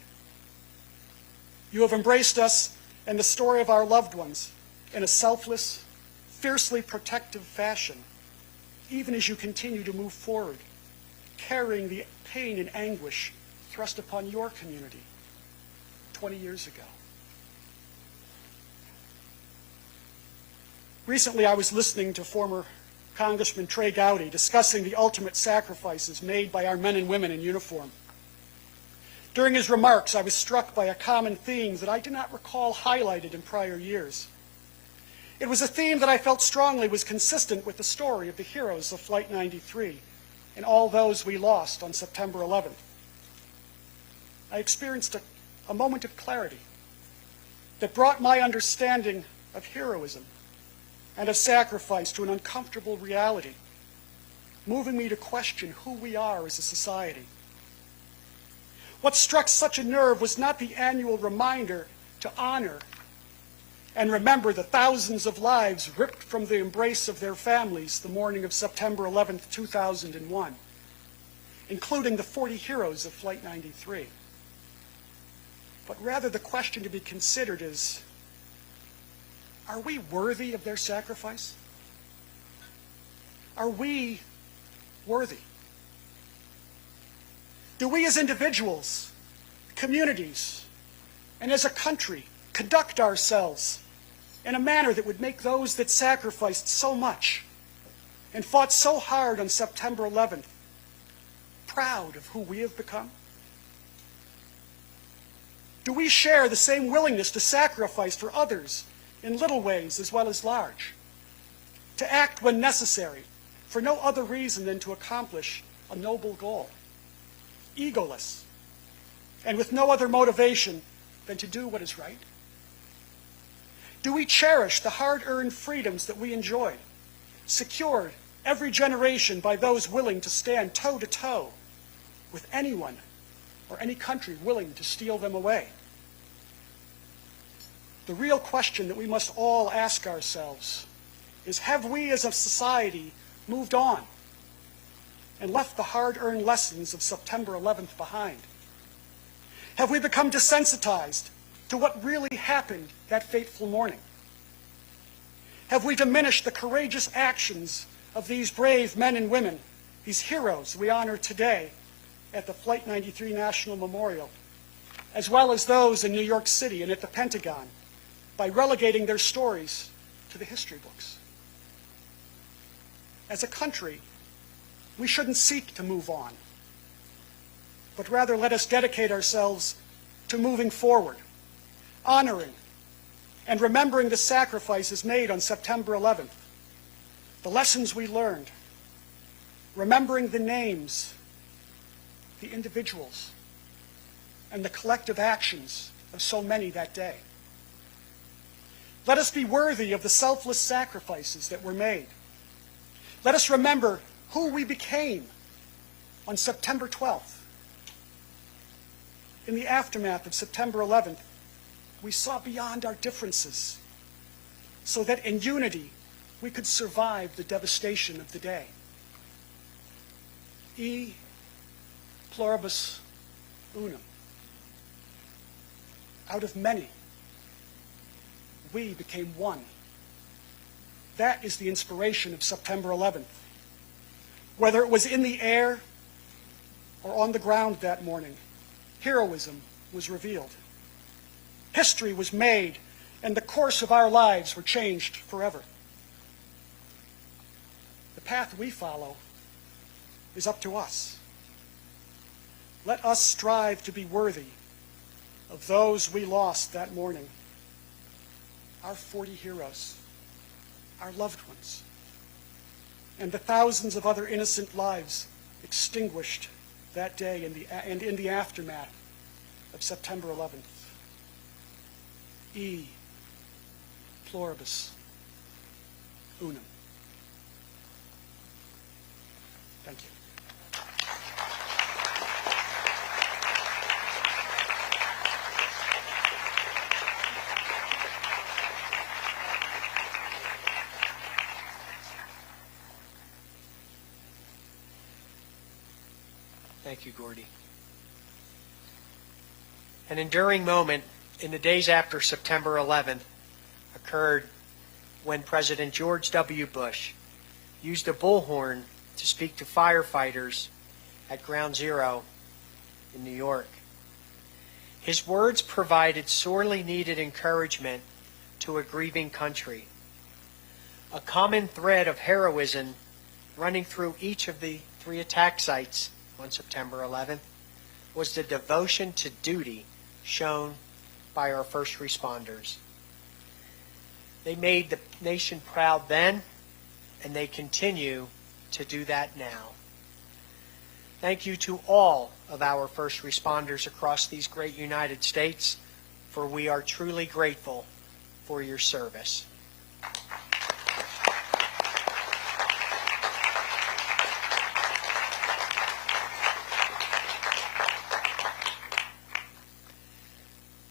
You have embraced us and the story of our loved ones in a selfless, fiercely protective fashion, even as you continue to move forward, carrying the pain and anguish thrust upon your community 20 years ago. Recently, I was listening to former Congressman Trey Gowdy discussing the ultimate sacrifices made by our men and women in uniform. During his remarks, I was struck by a common theme that I do not recall highlighted in prior years. It was a theme that I felt strongly was consistent with the story of the heroes of Flight 93 and all those we lost on September 11th. I experienced a moment of clarity that brought my understanding of heroism and of sacrifice to an uncomfortable reality, moving me to question who we are as a society. What struck such a nerve was not the annual reminder to honor and remember the thousands of lives ripped from the embrace of their families the morning of September 11th, 2001, including the 40 heroes of Flight 93. But rather the question to be considered is, are we worthy of their sacrifice? Are we worthy? Do we as individuals, communities, and as a country conduct ourselves in a manner that would make those that sacrificed so much and fought so hard on September 11th proud of who we have become? Do we share the same willingness to sacrifice for others in little ways as well as large? To act when necessary for no other reason than to accomplish a noble goal, egoless, and with no other motivation than to do what is right? Do we cherish the hard-earned freedoms that we enjoyed, secured every generation by those willing to stand toe-to-toe with anyone or any country willing to steal them away? The real question that we must all ask ourselves is, have we as a society moved on and left the hard-earned lessons of September 11th behind? Have we become desensitized to what really happened that fateful morning? Have we diminished the courageous actions of these brave men and women, these heroes we honor today at the Flight 93 National Memorial, as well as those in New York City and at the Pentagon, by relegating their stories to the history books? As a country, we shouldn't seek to move on, but rather let us dedicate ourselves to moving forward, honoring and remembering the sacrifices made on September 11th, the lessons we learned, remembering the names, the individuals, and the collective actions of so many that day. Let us be worthy of the selfless sacrifices that were made. Let us remember who we became on September 12th. In the aftermath of September 11th, we saw beyond our differences so that in unity we could survive the devastation of the day. E pluribus unum. Out of many, we became one. That is the inspiration of September 11th. Whether it was in the air or on the ground that morning, heroism was revealed. History was made, and the course of our lives were changed forever. The path we follow is up to us. Let us strive to be worthy of those we lost that morning, our 40 heroes, our loved ones, and the thousands of other innocent lives extinguished that day and in the aftermath of September 11th. E pluribus unum. Thank you. Thank you, Gordy. An enduring moment in the days after September 11th occurred when President George W. Bush used a bullhorn to speak to firefighters at Ground Zero in New York. His words provided sorely needed encouragement to a grieving country. A common thread of heroism running through each of the 3 attack sites on September 11th was the devotion to duty shown by our first responders. They made the nation proud then, and they continue to do that now. Thank you to all of our first responders across these great United States, for we are truly grateful for your service.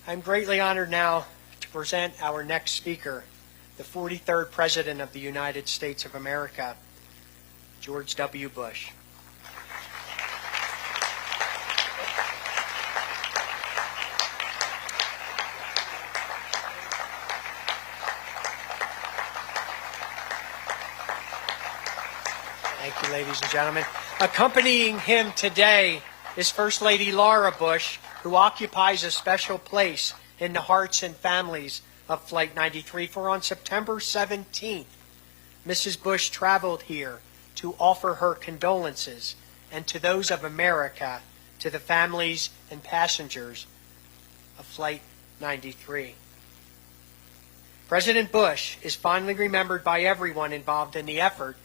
I'm greatly honored now to present our next speaker, the 43rd President of the United States of America, George W. Bush. Thank you, ladies and gentlemen. Accompanying him today is First Lady Laura Bush, who occupies a special place in the hearts and families of Flight 93, for on September 17th, Mrs. Bush traveled here to offer her condolences and to those of America to the families and passengers of Flight 93. President Bush is fondly remembered by everyone involved in the effort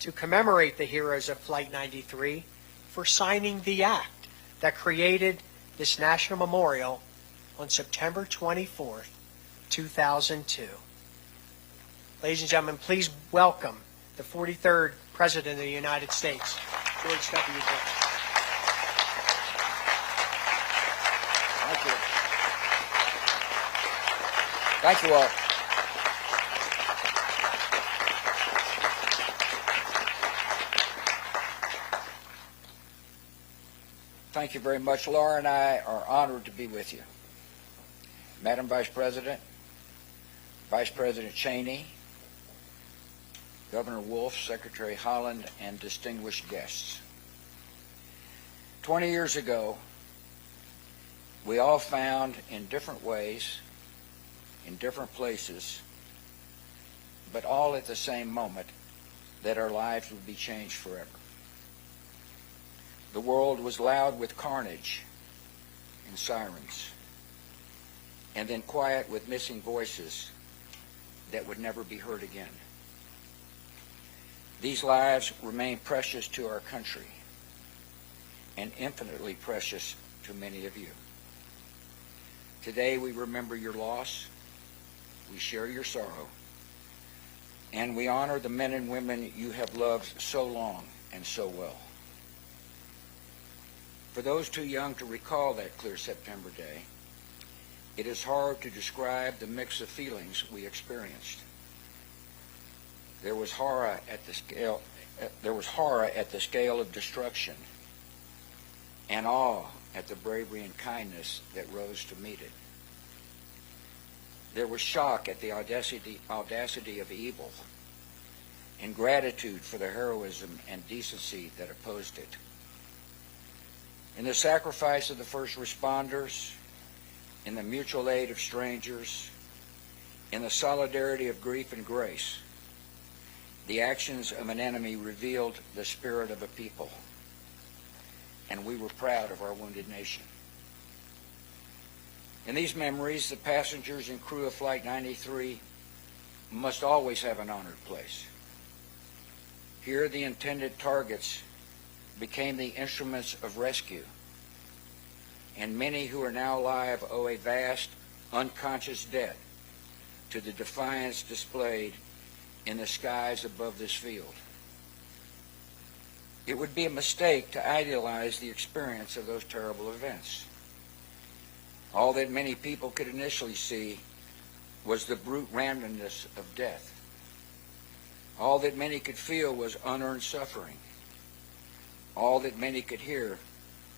to commemorate the heroes of Flight 93 for signing the act that created this national memorial on September 24th, 2002. Ladies and gentlemen, please welcome the 43rd President of the United States, George W. Bush. Thank you. Thank you all. Thank you very much. Laura and I are honored to be with you. Madam Vice President, Vice President Cheney, Governor Wolf, Secretary Haaland, and distinguished guests. 20 years ago, we all found in different ways, in different places, but all at the same moment, that our lives would be changed forever. The world was loud with carnage and sirens, and then quiet with missing voices that would never be heard again. These lives remain precious to our country and infinitely precious to many of you. Today we remember your loss, we share your sorrow, and we honor the men and women you have loved so long and so well. For those too young to recall that clear September day, it is hard to describe the mix of feelings we experienced. There was horror at the scale of destruction, and awe at the bravery and kindness that rose to meet it. There was shock at the audacity of evil, and gratitude for the heroism and decency that opposed it. In the sacrifice of the first responders, in the mutual aid of strangers, in the solidarity of grief and grace, the actions of an enemy revealed the spirit of a people, and we were proud of our wounded nation. In these memories, the passengers and crew of Flight 93 must always have an honored place. Here, the intended targets became the instruments of rescue, and many who are now alive owe a vast, unconscious debt to the defiance displayed in the skies above this field. It would be a mistake to idealize the experience of those terrible events. All that many people could initially see was the brute randomness of death. All that many could feel was unearned suffering. All that many could hear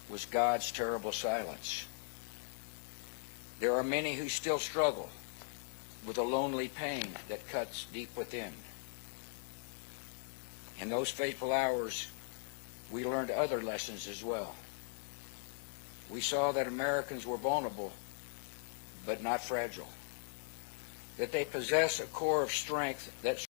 was God's terrible silence. There are many who still struggle with a lonely pain that cuts deep within. In those fateful hours, we learned other lessons as well. We saw that Americans were vulnerable, but not fragile, that they possess a core of strength that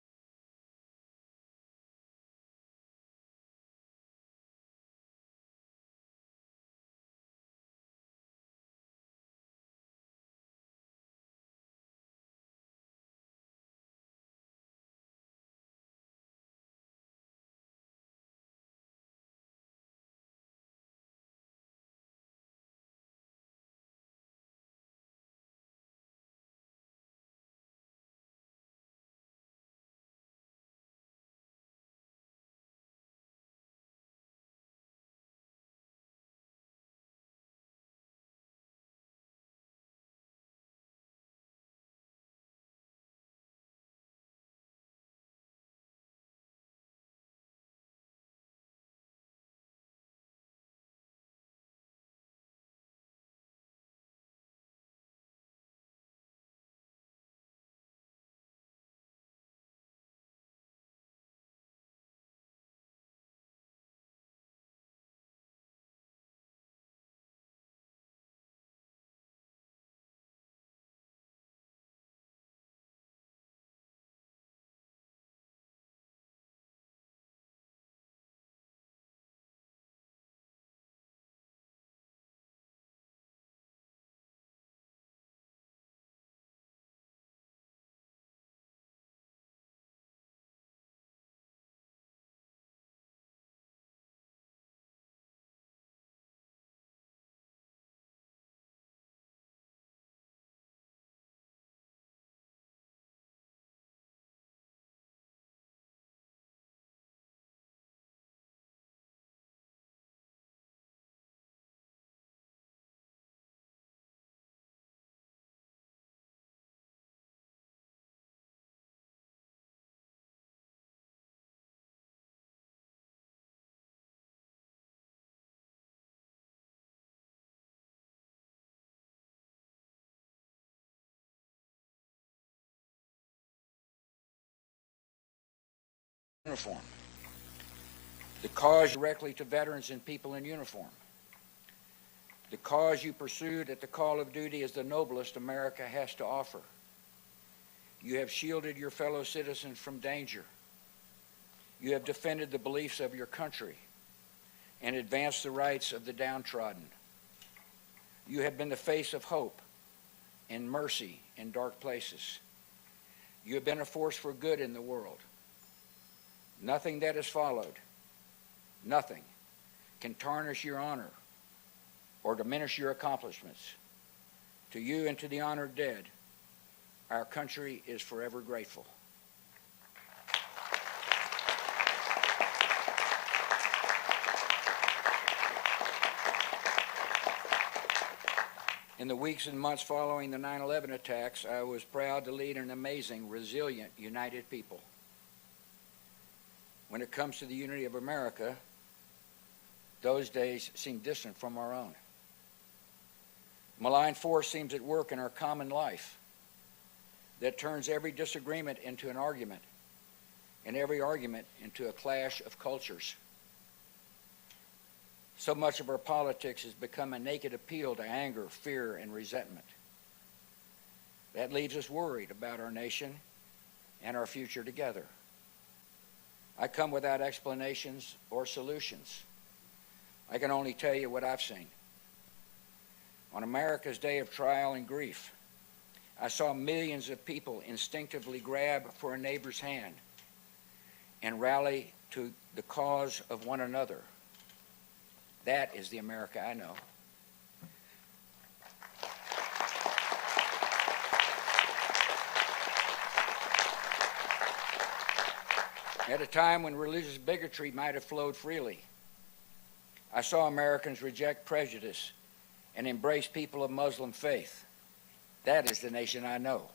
uniform. The cause directly to veterans and people in uniform. The cause you pursued at the call of duty is the noblest America has to offer. You have shielded your fellow citizens from danger. You have defended the beliefs of your country and advanced the rights of the downtrodden. You have been the face of hope and mercy in dark places. You have been a force for good in the world. Nothing that has followed, nothing, can tarnish your honor or diminish your accomplishments. To you and to the honored dead, our country is forever grateful. In the weeks and months following the 9/11 attacks, I was proud to lead an amazing, resilient, united people. When it comes to the unity of America, those days seem distant from our own. Malign force seems at work in our common life that turns every disagreement into an argument and every argument into a clash of cultures. So much of our politics has become a naked appeal to anger, fear, and resentment. That leaves us worried about our nation and our future together. I come without explanations or solutions. I can only tell you what I've seen. On America's day of trial and grief, I saw millions of people instinctively grab for a neighbor's hand and rally to the cause of one another. That is the America I know. At a time when religious bigotry might have flowed freely, I saw Americans reject prejudice and embrace people of Muslim faith. That is the nation I know.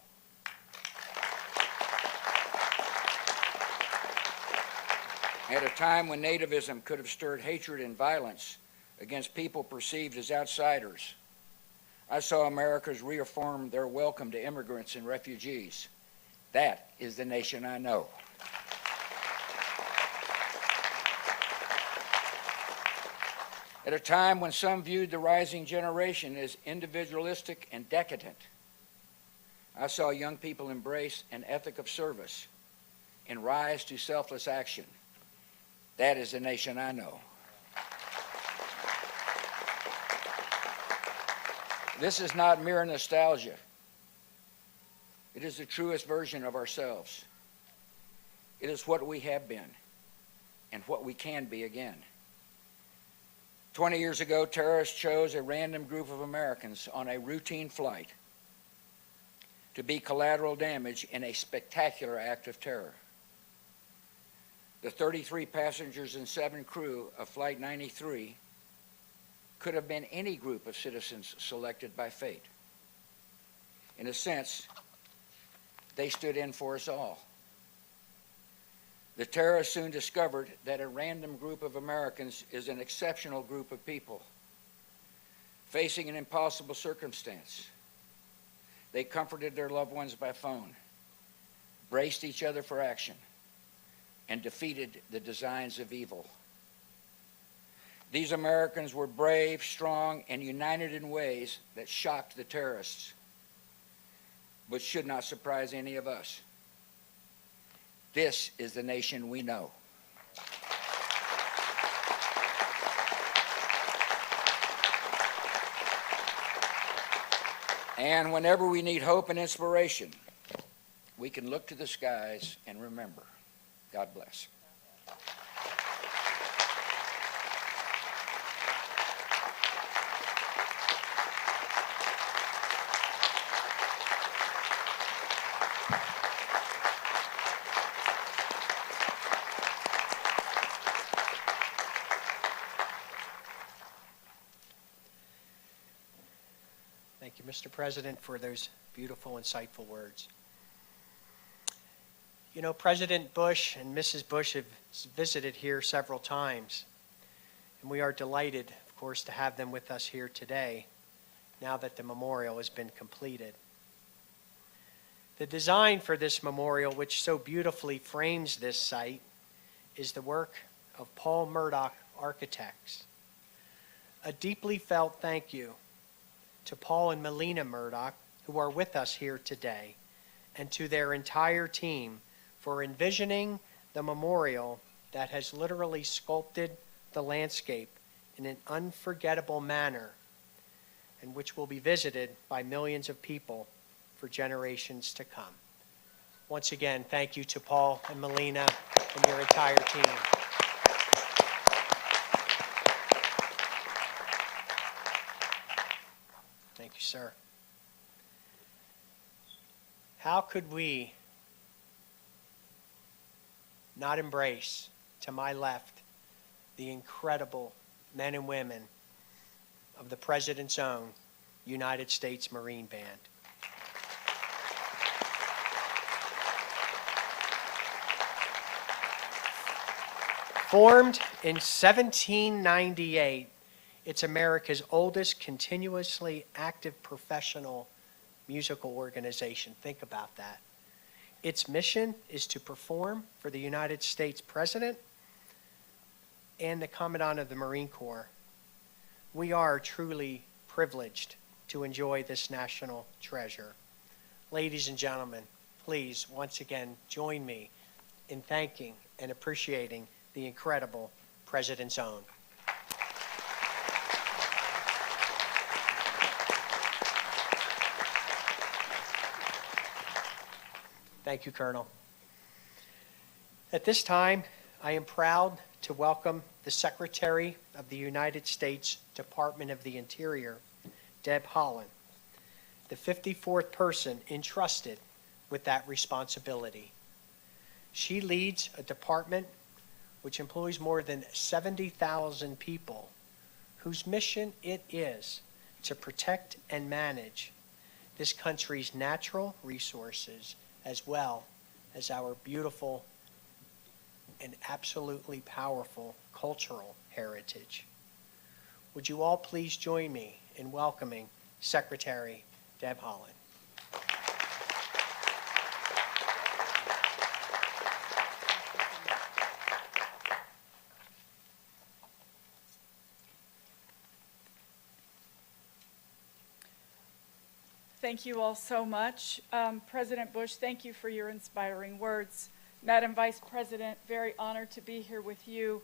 At a time when nativism could have stirred hatred and violence against people perceived as outsiders, I saw Americans reaffirm their welcome to immigrants and refugees. That is the nation I know. At a time when some viewed the rising generation as individualistic and decadent, I saw young people embrace an ethic of service and rise to selfless action. That is the nation I know. This is not mere nostalgia. It is the truest version of ourselves. It is what we have been and what we can be again. 20 years ago, terrorists chose a random group of Americans on a routine flight to be collateral damage in a spectacular act of terror. The 33 passengers and 7 crew of Flight 93 could have been any group of citizens selected by fate. In a sense, they stood in for us all. The terrorists soon discovered that a random group of Americans is an exceptional group of people facing an impossible circumstance. They comforted their loved ones by phone, braced each other for action, and defeated the designs of evil. These Americans were brave, strong, and united in ways that shocked the terrorists, but should not surprise any of us. This is the nation we know. And whenever we need hope and inspiration, we can look to the skies and remember. God bless. Thank you, Mr. President, for those beautiful, insightful words. You know, President Bush and Mrs. Bush have visited here several times, and we are delighted, of course, to have them with us here today, now that the memorial has been completed. The design for this memorial, which so beautifully frames this site, is the work of Paul Murdoch Architects. A deeply felt thank you to Paul and Melina Murdoch, who are with us here today, and to their entire team for envisioning the memorial that has literally sculpted the landscape in an unforgettable manner, and which will be visited by millions of people for generations to come. Once again, thank you to Paul and Melina and your entire team. Thank you, sir. How could we not embrace, to my left, the incredible men and women of the President's own United States Marine Band? Formed in 1798, it's America's oldest continuously active professional musical organization. Think about that. Its mission is to perform for the United States President and the Commandant of the Marine Corps. We are truly privileged to enjoy this national treasure. Ladies and gentlemen, please once again join me in thanking and appreciating the incredible President's own. Thank you, Colonel. At this time, I am proud to welcome the Secretary of the United States Department of the Interior, Deb Haaland, the 54th person entrusted with that responsibility. She leads a department which employs more than 70,000 people, whose mission it is to protect and manage this country's natural resources, as well as our beautiful and absolutely powerful cultural heritage. Would you all please join me in welcoming Secretary Deb Haaland. Thank you all so much. President Bush, thank you for your inspiring words. Madam Vice President, very honored to be here with you.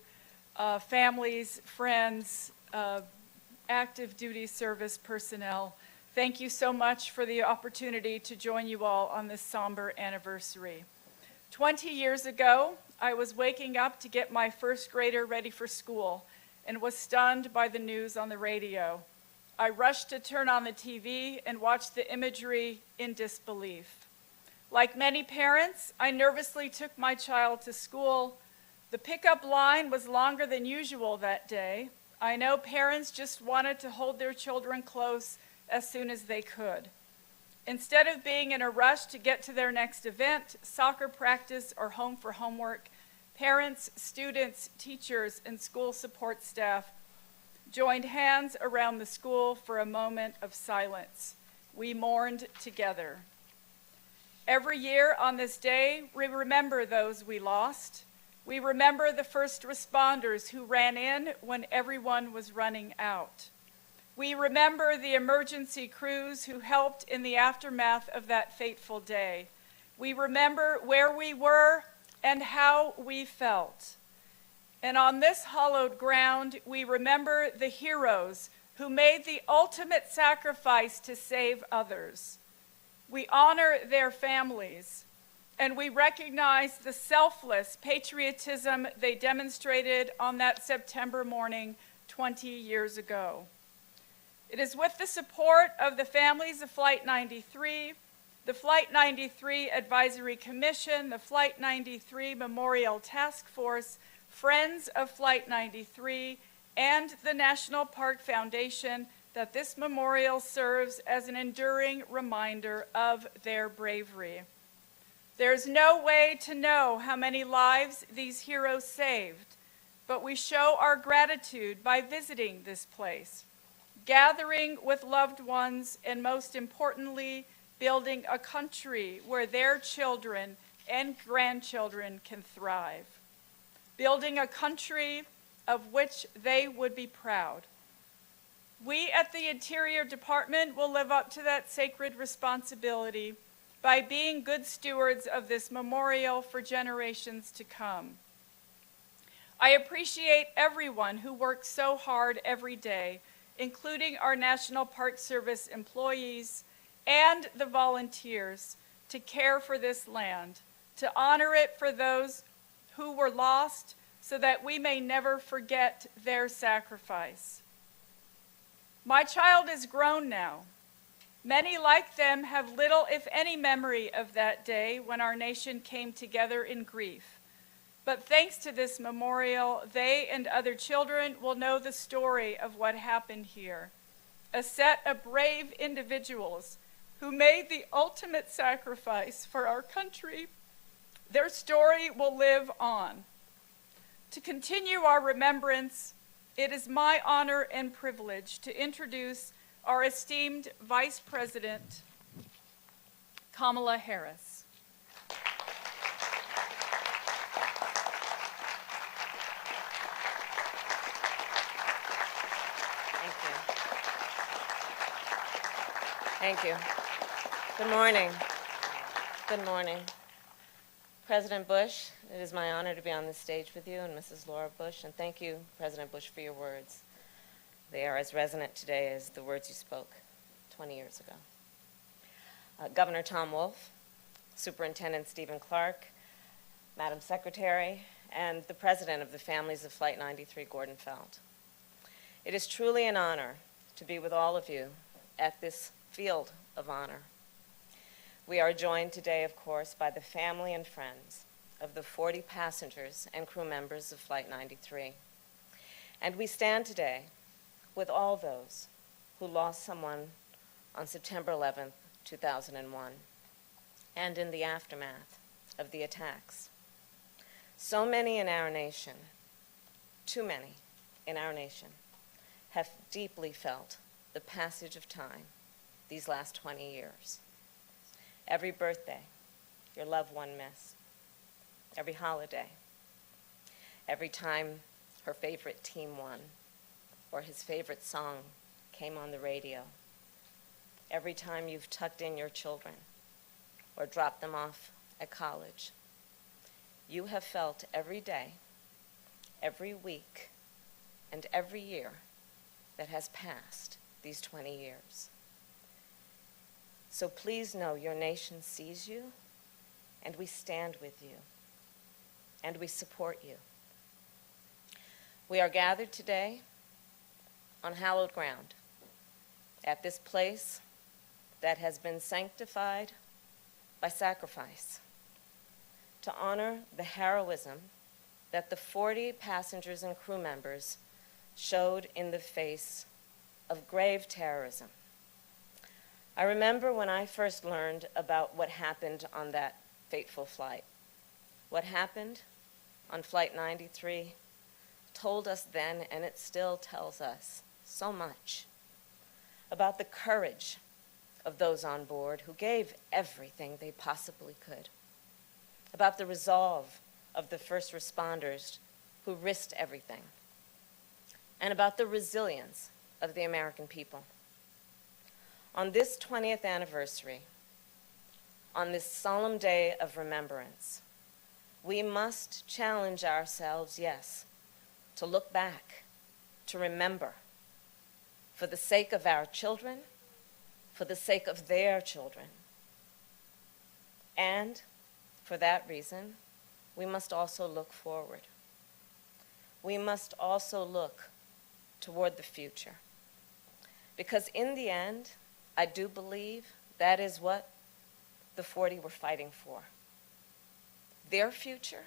Families, friends, active duty service personnel, thank you so much for the opportunity to join you all on this somber anniversary. 20 years ago, I was waking up to get my first grader ready for school and was stunned by the news on the radio. I rushed to turn on the TV and watch the imagery in disbelief. Like many parents, I nervously took my child to school. The pickup line was longer than usual that day. I know parents just wanted to hold their children close as soon as they could. Instead of being in a rush to get to their next event, soccer practice, or home for homework, parents, students, teachers, and school support staff joined hands around the school for a moment of silence. We mourned together. Every year on this day, we remember those we lost. We remember the first responders who ran in when everyone was running out. We remember the emergency crews who helped in the aftermath of that fateful day. We remember where we were and how we felt. And on this hallowed ground, we remember the heroes who made the ultimate sacrifice to save others. We honor their families, and we recognize the selfless patriotism they demonstrated on that September morning 20 years ago. It is with the support of the families of Flight 93, the Flight 93 Advisory Commission, the Flight 93 Memorial Task Force, Friends of Flight 93, and the National Park Foundation that this memorial serves as an enduring reminder of their bravery. There's no way to know how many lives these heroes saved, but we show our gratitude by visiting this place, gathering with loved ones, and most importantly, building a country where their children and grandchildren can thrive. building a country of which they would be proud. We at the Interior Department will live up to that sacred responsibility by being good stewards of this memorial for generations to come. I appreciate everyone who works so hard every day, including our National Park Service employees and the volunteers, to care for this land, to honor it for those who were lost so that we may never forget their sacrifice. My child is grown now. Many like them have little, if any, memory of that day when our nation came together in grief. But thanks to this memorial, they and other children will know the story of what happened here. A set of brave individuals who made the ultimate sacrifice for our country. Their story will live on. To continue our remembrance, it is my honor and privilege to introduce our esteemed Vice President Kamala Harris. Thank you. Good morning. Good morning. President Bush, it is my honor to be on this stage with you and Mrs. Laura Bush, and thank you, President Bush, for your words. They are as resonant today as the words you spoke 20 years ago. Governor Tom Wolf, Superintendent Stephen Clark, Madam Secretary, and the President of the Families of Flight 93, Gordon Feld. It is truly an honor to be with all of you at this field of honor. We are joined today, of course, by the family and friends of the 40 passengers and crew members of Flight 93. And we stand today with all those who lost someone on September 11th, 2001, and in the aftermath of the attacks. So many in our nation, too many in our nation, have deeply felt the passage of time these last 20 years. Every birthday, your loved one missed. Every holiday, every time her favorite team won, or his favorite song came on the radio. Every time you've tucked in your children or dropped them off at college. You have felt every day, every week, and every year that has passed these 20 years. So please know your nation sees you, and we stand with you, and we support you. We are gathered today on hallowed ground, at this place that has been sanctified by sacrifice, to honor the heroism that the 40 passengers and crew members showed in the face of grave terrorism. I remember when I first learned about what happened on that fateful flight. What happened on Flight 93 told us then, and it still tells us, so much about the courage of those on board who gave everything they possibly could, about the resolve of the first responders who risked everything, and about the resilience of the American people. On this 20th anniversary, on this solemn day of remembrance, we must challenge ourselves, yes, to look back, to remember, for the sake of our children, for the sake of their children. And for that reason, we must also look forward. We must also look toward the future. Because in the end, I do believe that is what the 40 were fighting for. Their future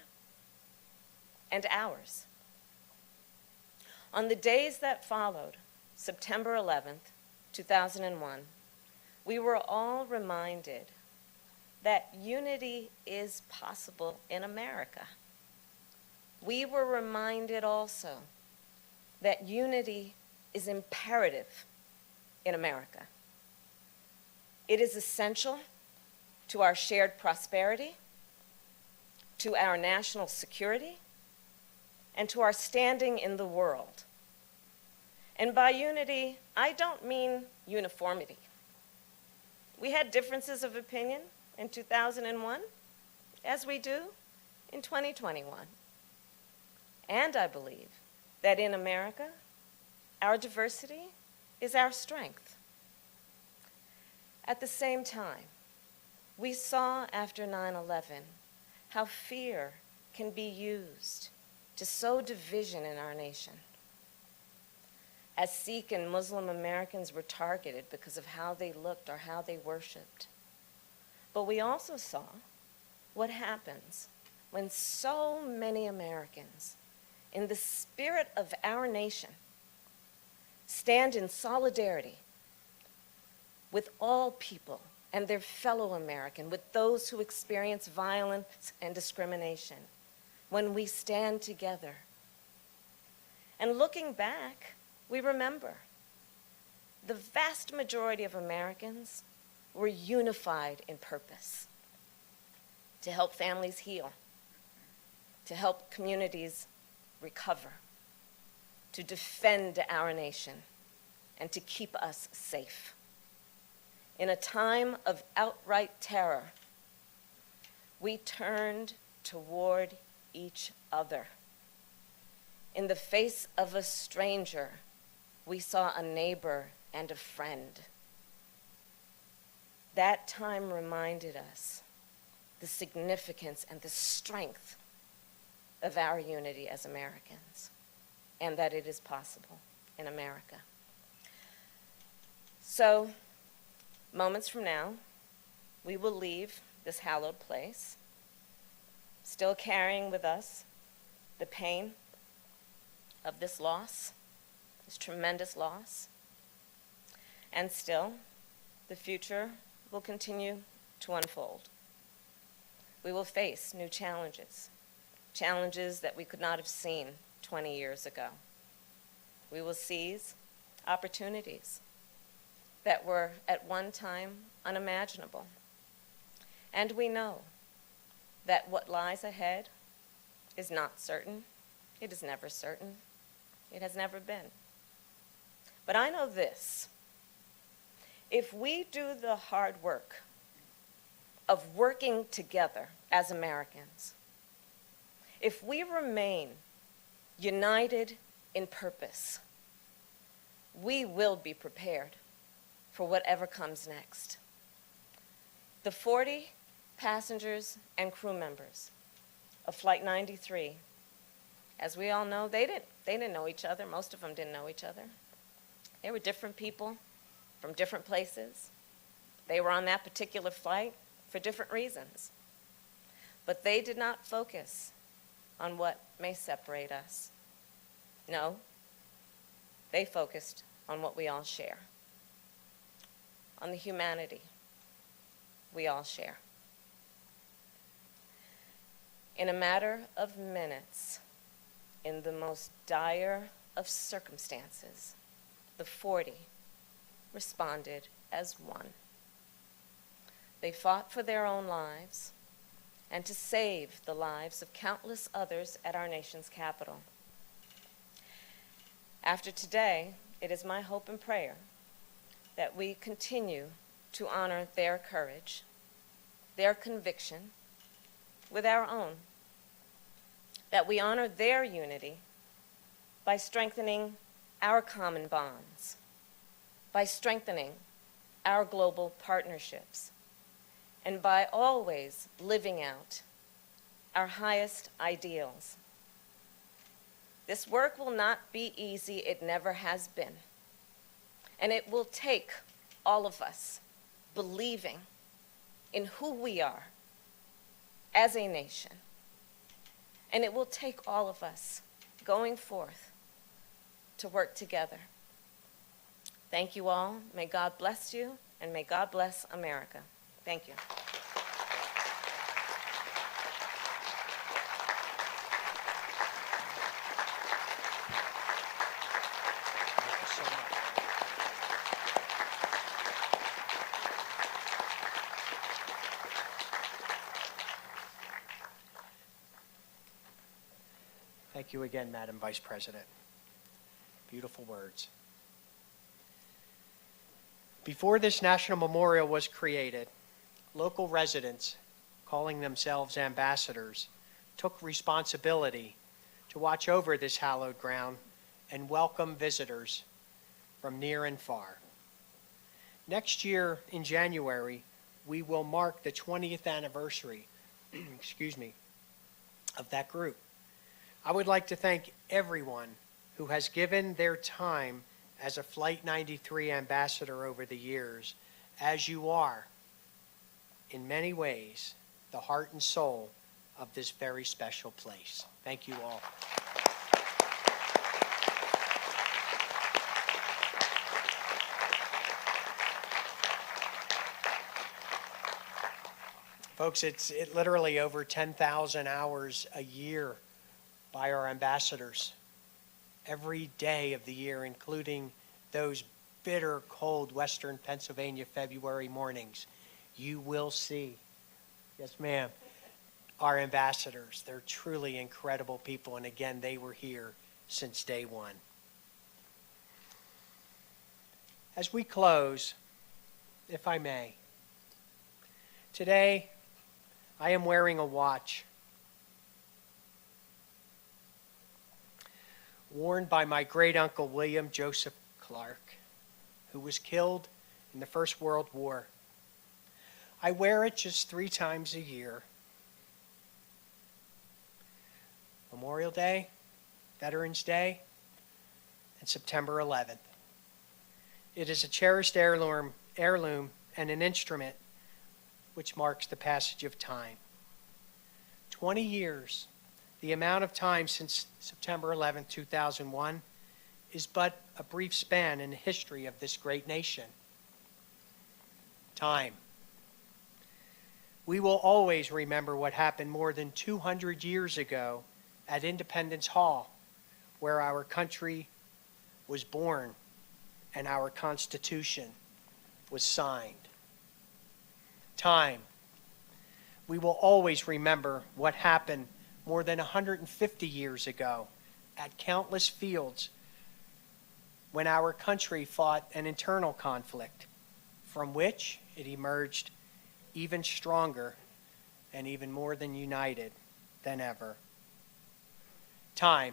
and ours. On the days that followed, September 11th, 2001, we were all reminded that unity is possible in America. We were reminded also that unity is imperative in America. It is essential to our shared prosperity, to our national security, and to our standing in the world. And by unity, I don't mean uniformity. We had differences of opinion in 2001, as we do in 2021. And I believe that in America, our diversity is our strength. At the same time, we saw after 9/11 how fear can be used to sow division in our nation. As Sikh and Muslim Americans were targeted because of how they looked or how they worshiped. But we also saw what happens when so many Americans, in the spirit of our nation, stand in solidarity with all people and their fellow American, with those who experience violence and discrimination, when we stand together. And looking back, we remember the vast majority of Americans were unified in purpose to help families heal, to help communities recover, to defend our nation, and to keep us safe. In a time of outright terror, we turned toward each other. In the face of a stranger, we saw a neighbor and a friend. That time reminded us the significance and the strength of our unity as Americans, and that it is possible in America. So, moments from now, we will leave this hallowed place, still carrying with us the pain of this loss, this tremendous loss, and still, the future will continue to unfold. We will face new challenges, challenges that we could not have seen 20 years ago. We will seize opportunities that were at one time unimaginable. And we know that what lies ahead is not certain. It is never certain. It has never been. But I know this: if we do the hard work of working together as Americans, if we remain united in purpose, we will be prepared for whatever comes next. The 40 passengers and crew members of Flight 93, as we all know, they didn't know each other. Most of them didn't know each other. They were different people from different places. They were on that particular flight for different reasons. But they did not focus on what may separate us. No, they focused on what we all share, on the humanity we all share. In a matter of minutes, in the most dire of circumstances, the 40 responded as one. They fought for their own lives and to save the lives of countless others at our nation's capital. After today, it is my hope and prayer that we continue to honor their courage, their conviction, with our own, that we honor their unity by strengthening our common bonds, by strengthening our global partnerships, and by always living out our highest ideals. This work will not be easy. It never has been. And it will take all of us believing in who we are as a nation. And it will take all of us going forth to work together. Thank you all. May God bless you, and may God bless America. Thank you. Thank Thank you again, Madam Vice President. Beautiful words. Before this national memorial was created, local residents, calling themselves ambassadors, took responsibility to watch over this hallowed ground and welcome visitors from near and far. Next year in January, we will mark the 20th anniversary, of that group. I would like to thank everyone who has given their time as a Flight 93 ambassador over the years, as you are, in many ways, the heart and soul of this very special place. Thank you all. Folks, it's literally over 10,000 hours a year by our ambassadors. Every day of the year, including those bitter, cold Western Pennsylvania February mornings, you will see, yes ma'am, our ambassadors. They're truly incredible people, and again, they were here since day one. As we close, if I may, today I am wearing a watch worn by my great-uncle William Joseph Clark, who was killed in the First World War. I wear it just 3 times a year. Memorial Day, Veterans Day, and September 11th. It is a cherished heirloom and an instrument which marks the passage of time. 20 years, the amount of time since September 11, 2001, is but a brief span in the history of this great nation. Time. We will always remember what happened more than 200 years ago at Independence Hall, where our country was born and our Constitution was signed. Time. We will always remember what happened more than 150 years ago at countless fields when our country fought an internal conflict from which it emerged even stronger and even more than united than ever. Time.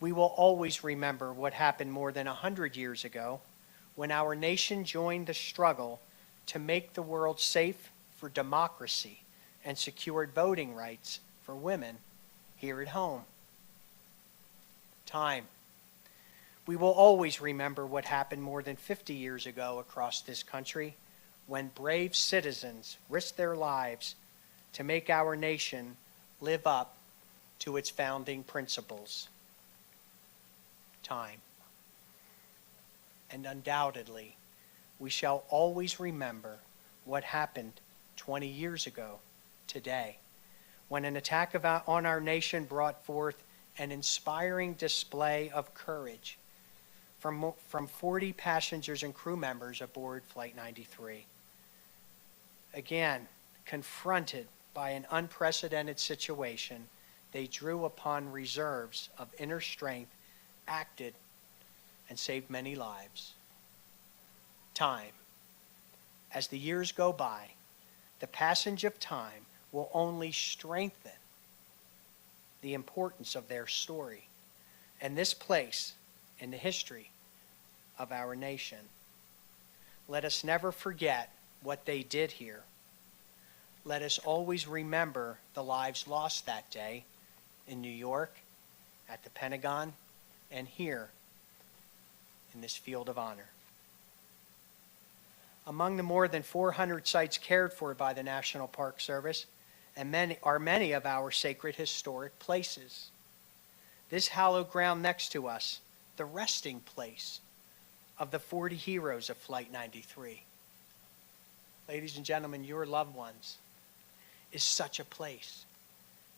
We will always remember what happened more than 100 years ago when our nation joined the struggle to make the world safe for democracy and secured voting rights for women here at home. Time. We will always remember what happened more than 50 years ago across this country when brave citizens risked their lives to make our nation live up to its founding principles. Time. And undoubtedly, we shall always remember what happened 20 years ago today, when an attack on our nation brought forth an inspiring display of courage from 40 passengers and crew members aboard Flight 93. Again, confronted by an unprecedented situation, they drew upon reserves of inner strength, acted, and saved many lives. Time. As the years go by, the passage of time will only strengthen the importance of their story and this place in the history of our nation. Let us never forget what they did here. Let us always remember the lives lost that day in New York, at the Pentagon, and here in this field of honor. Among the more than 400 sites cared for by the National Park Service and many of our sacred historic places. This hallowed ground next to us, the resting place of the 40 heroes of Flight 93. Ladies and gentlemen, your loved ones is such a place.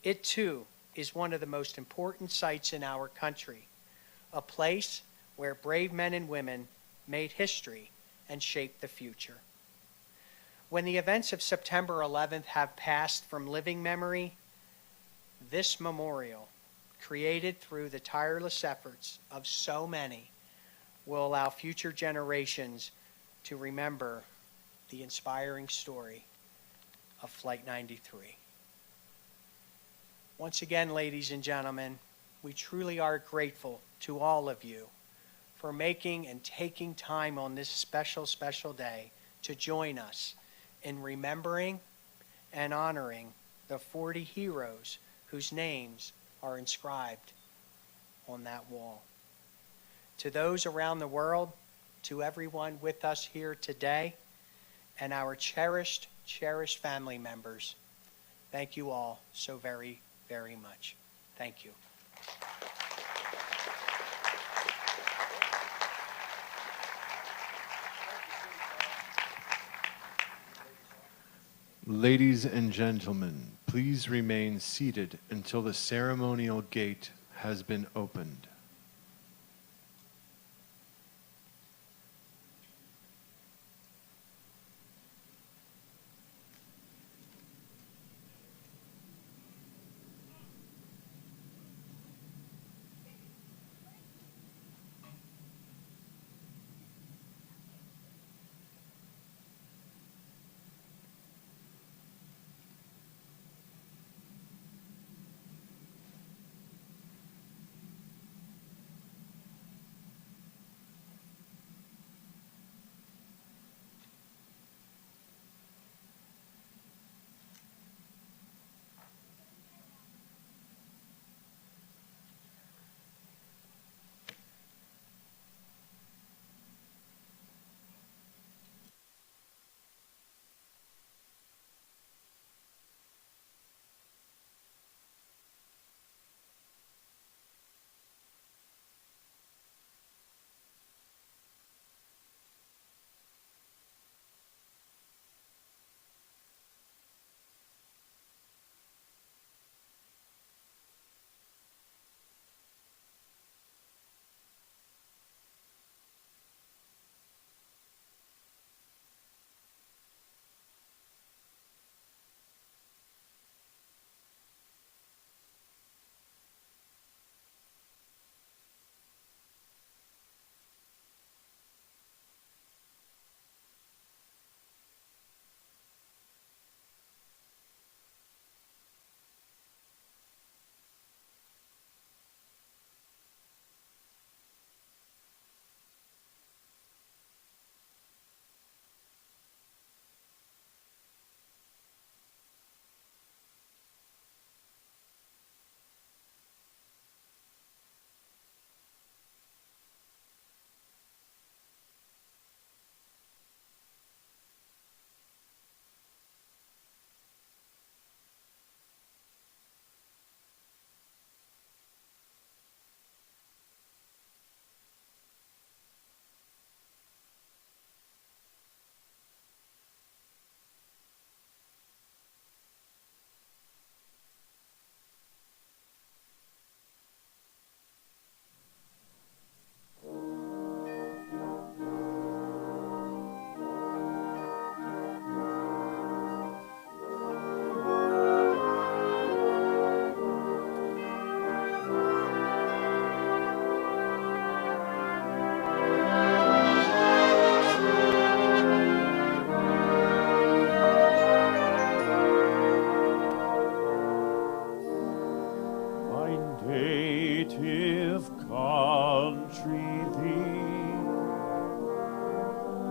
It too is one of the most important sites in our country, a place where brave men and women made history and shaped the future. When the events of September 11th have passed from living memory, this memorial created through the tireless efforts of so many, will allow future generations to remember the inspiring story of Flight 93. Once again, ladies and gentlemen, we truly are grateful to all of you for making and taking time on this special, special day to join us in remembering and honoring the 40 heroes whose names are inscribed on that wall. To those around the world, to everyone with us here today, and our cherished, cherished family members, thank you all so very, very much. Thank you. Ladies and gentlemen, please remain seated until the ceremonial gate has been opened.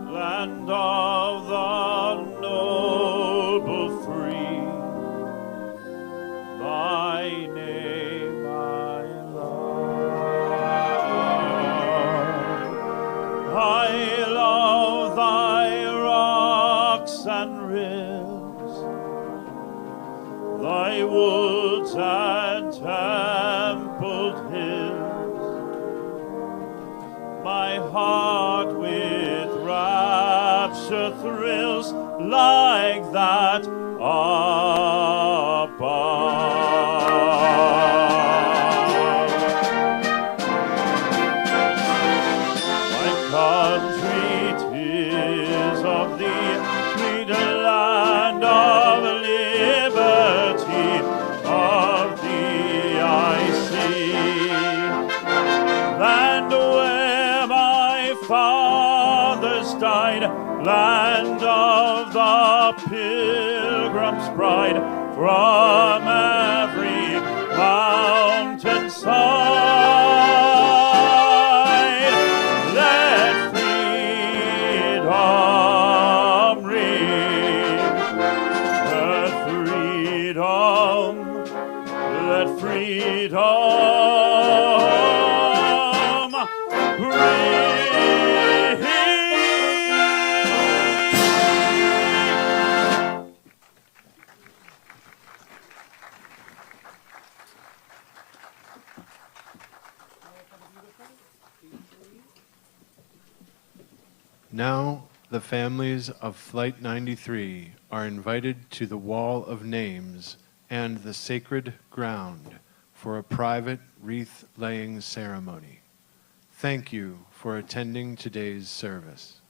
Land of the noble free, thy name I love. I love thy rocks and rills, thy woods and templed hills, my heart with rapture thrills like that above. My country, 'tis of thee, free the land of liberty, of thee I sing. died, land of the Pilgrim's pride, from every mountainside. Let freedom ring. Let freedom ring. Now, the families of Flight 93 are invited to the Wall of Names and the sacred ground for a private wreath-laying ceremony. Thank you for attending today's service.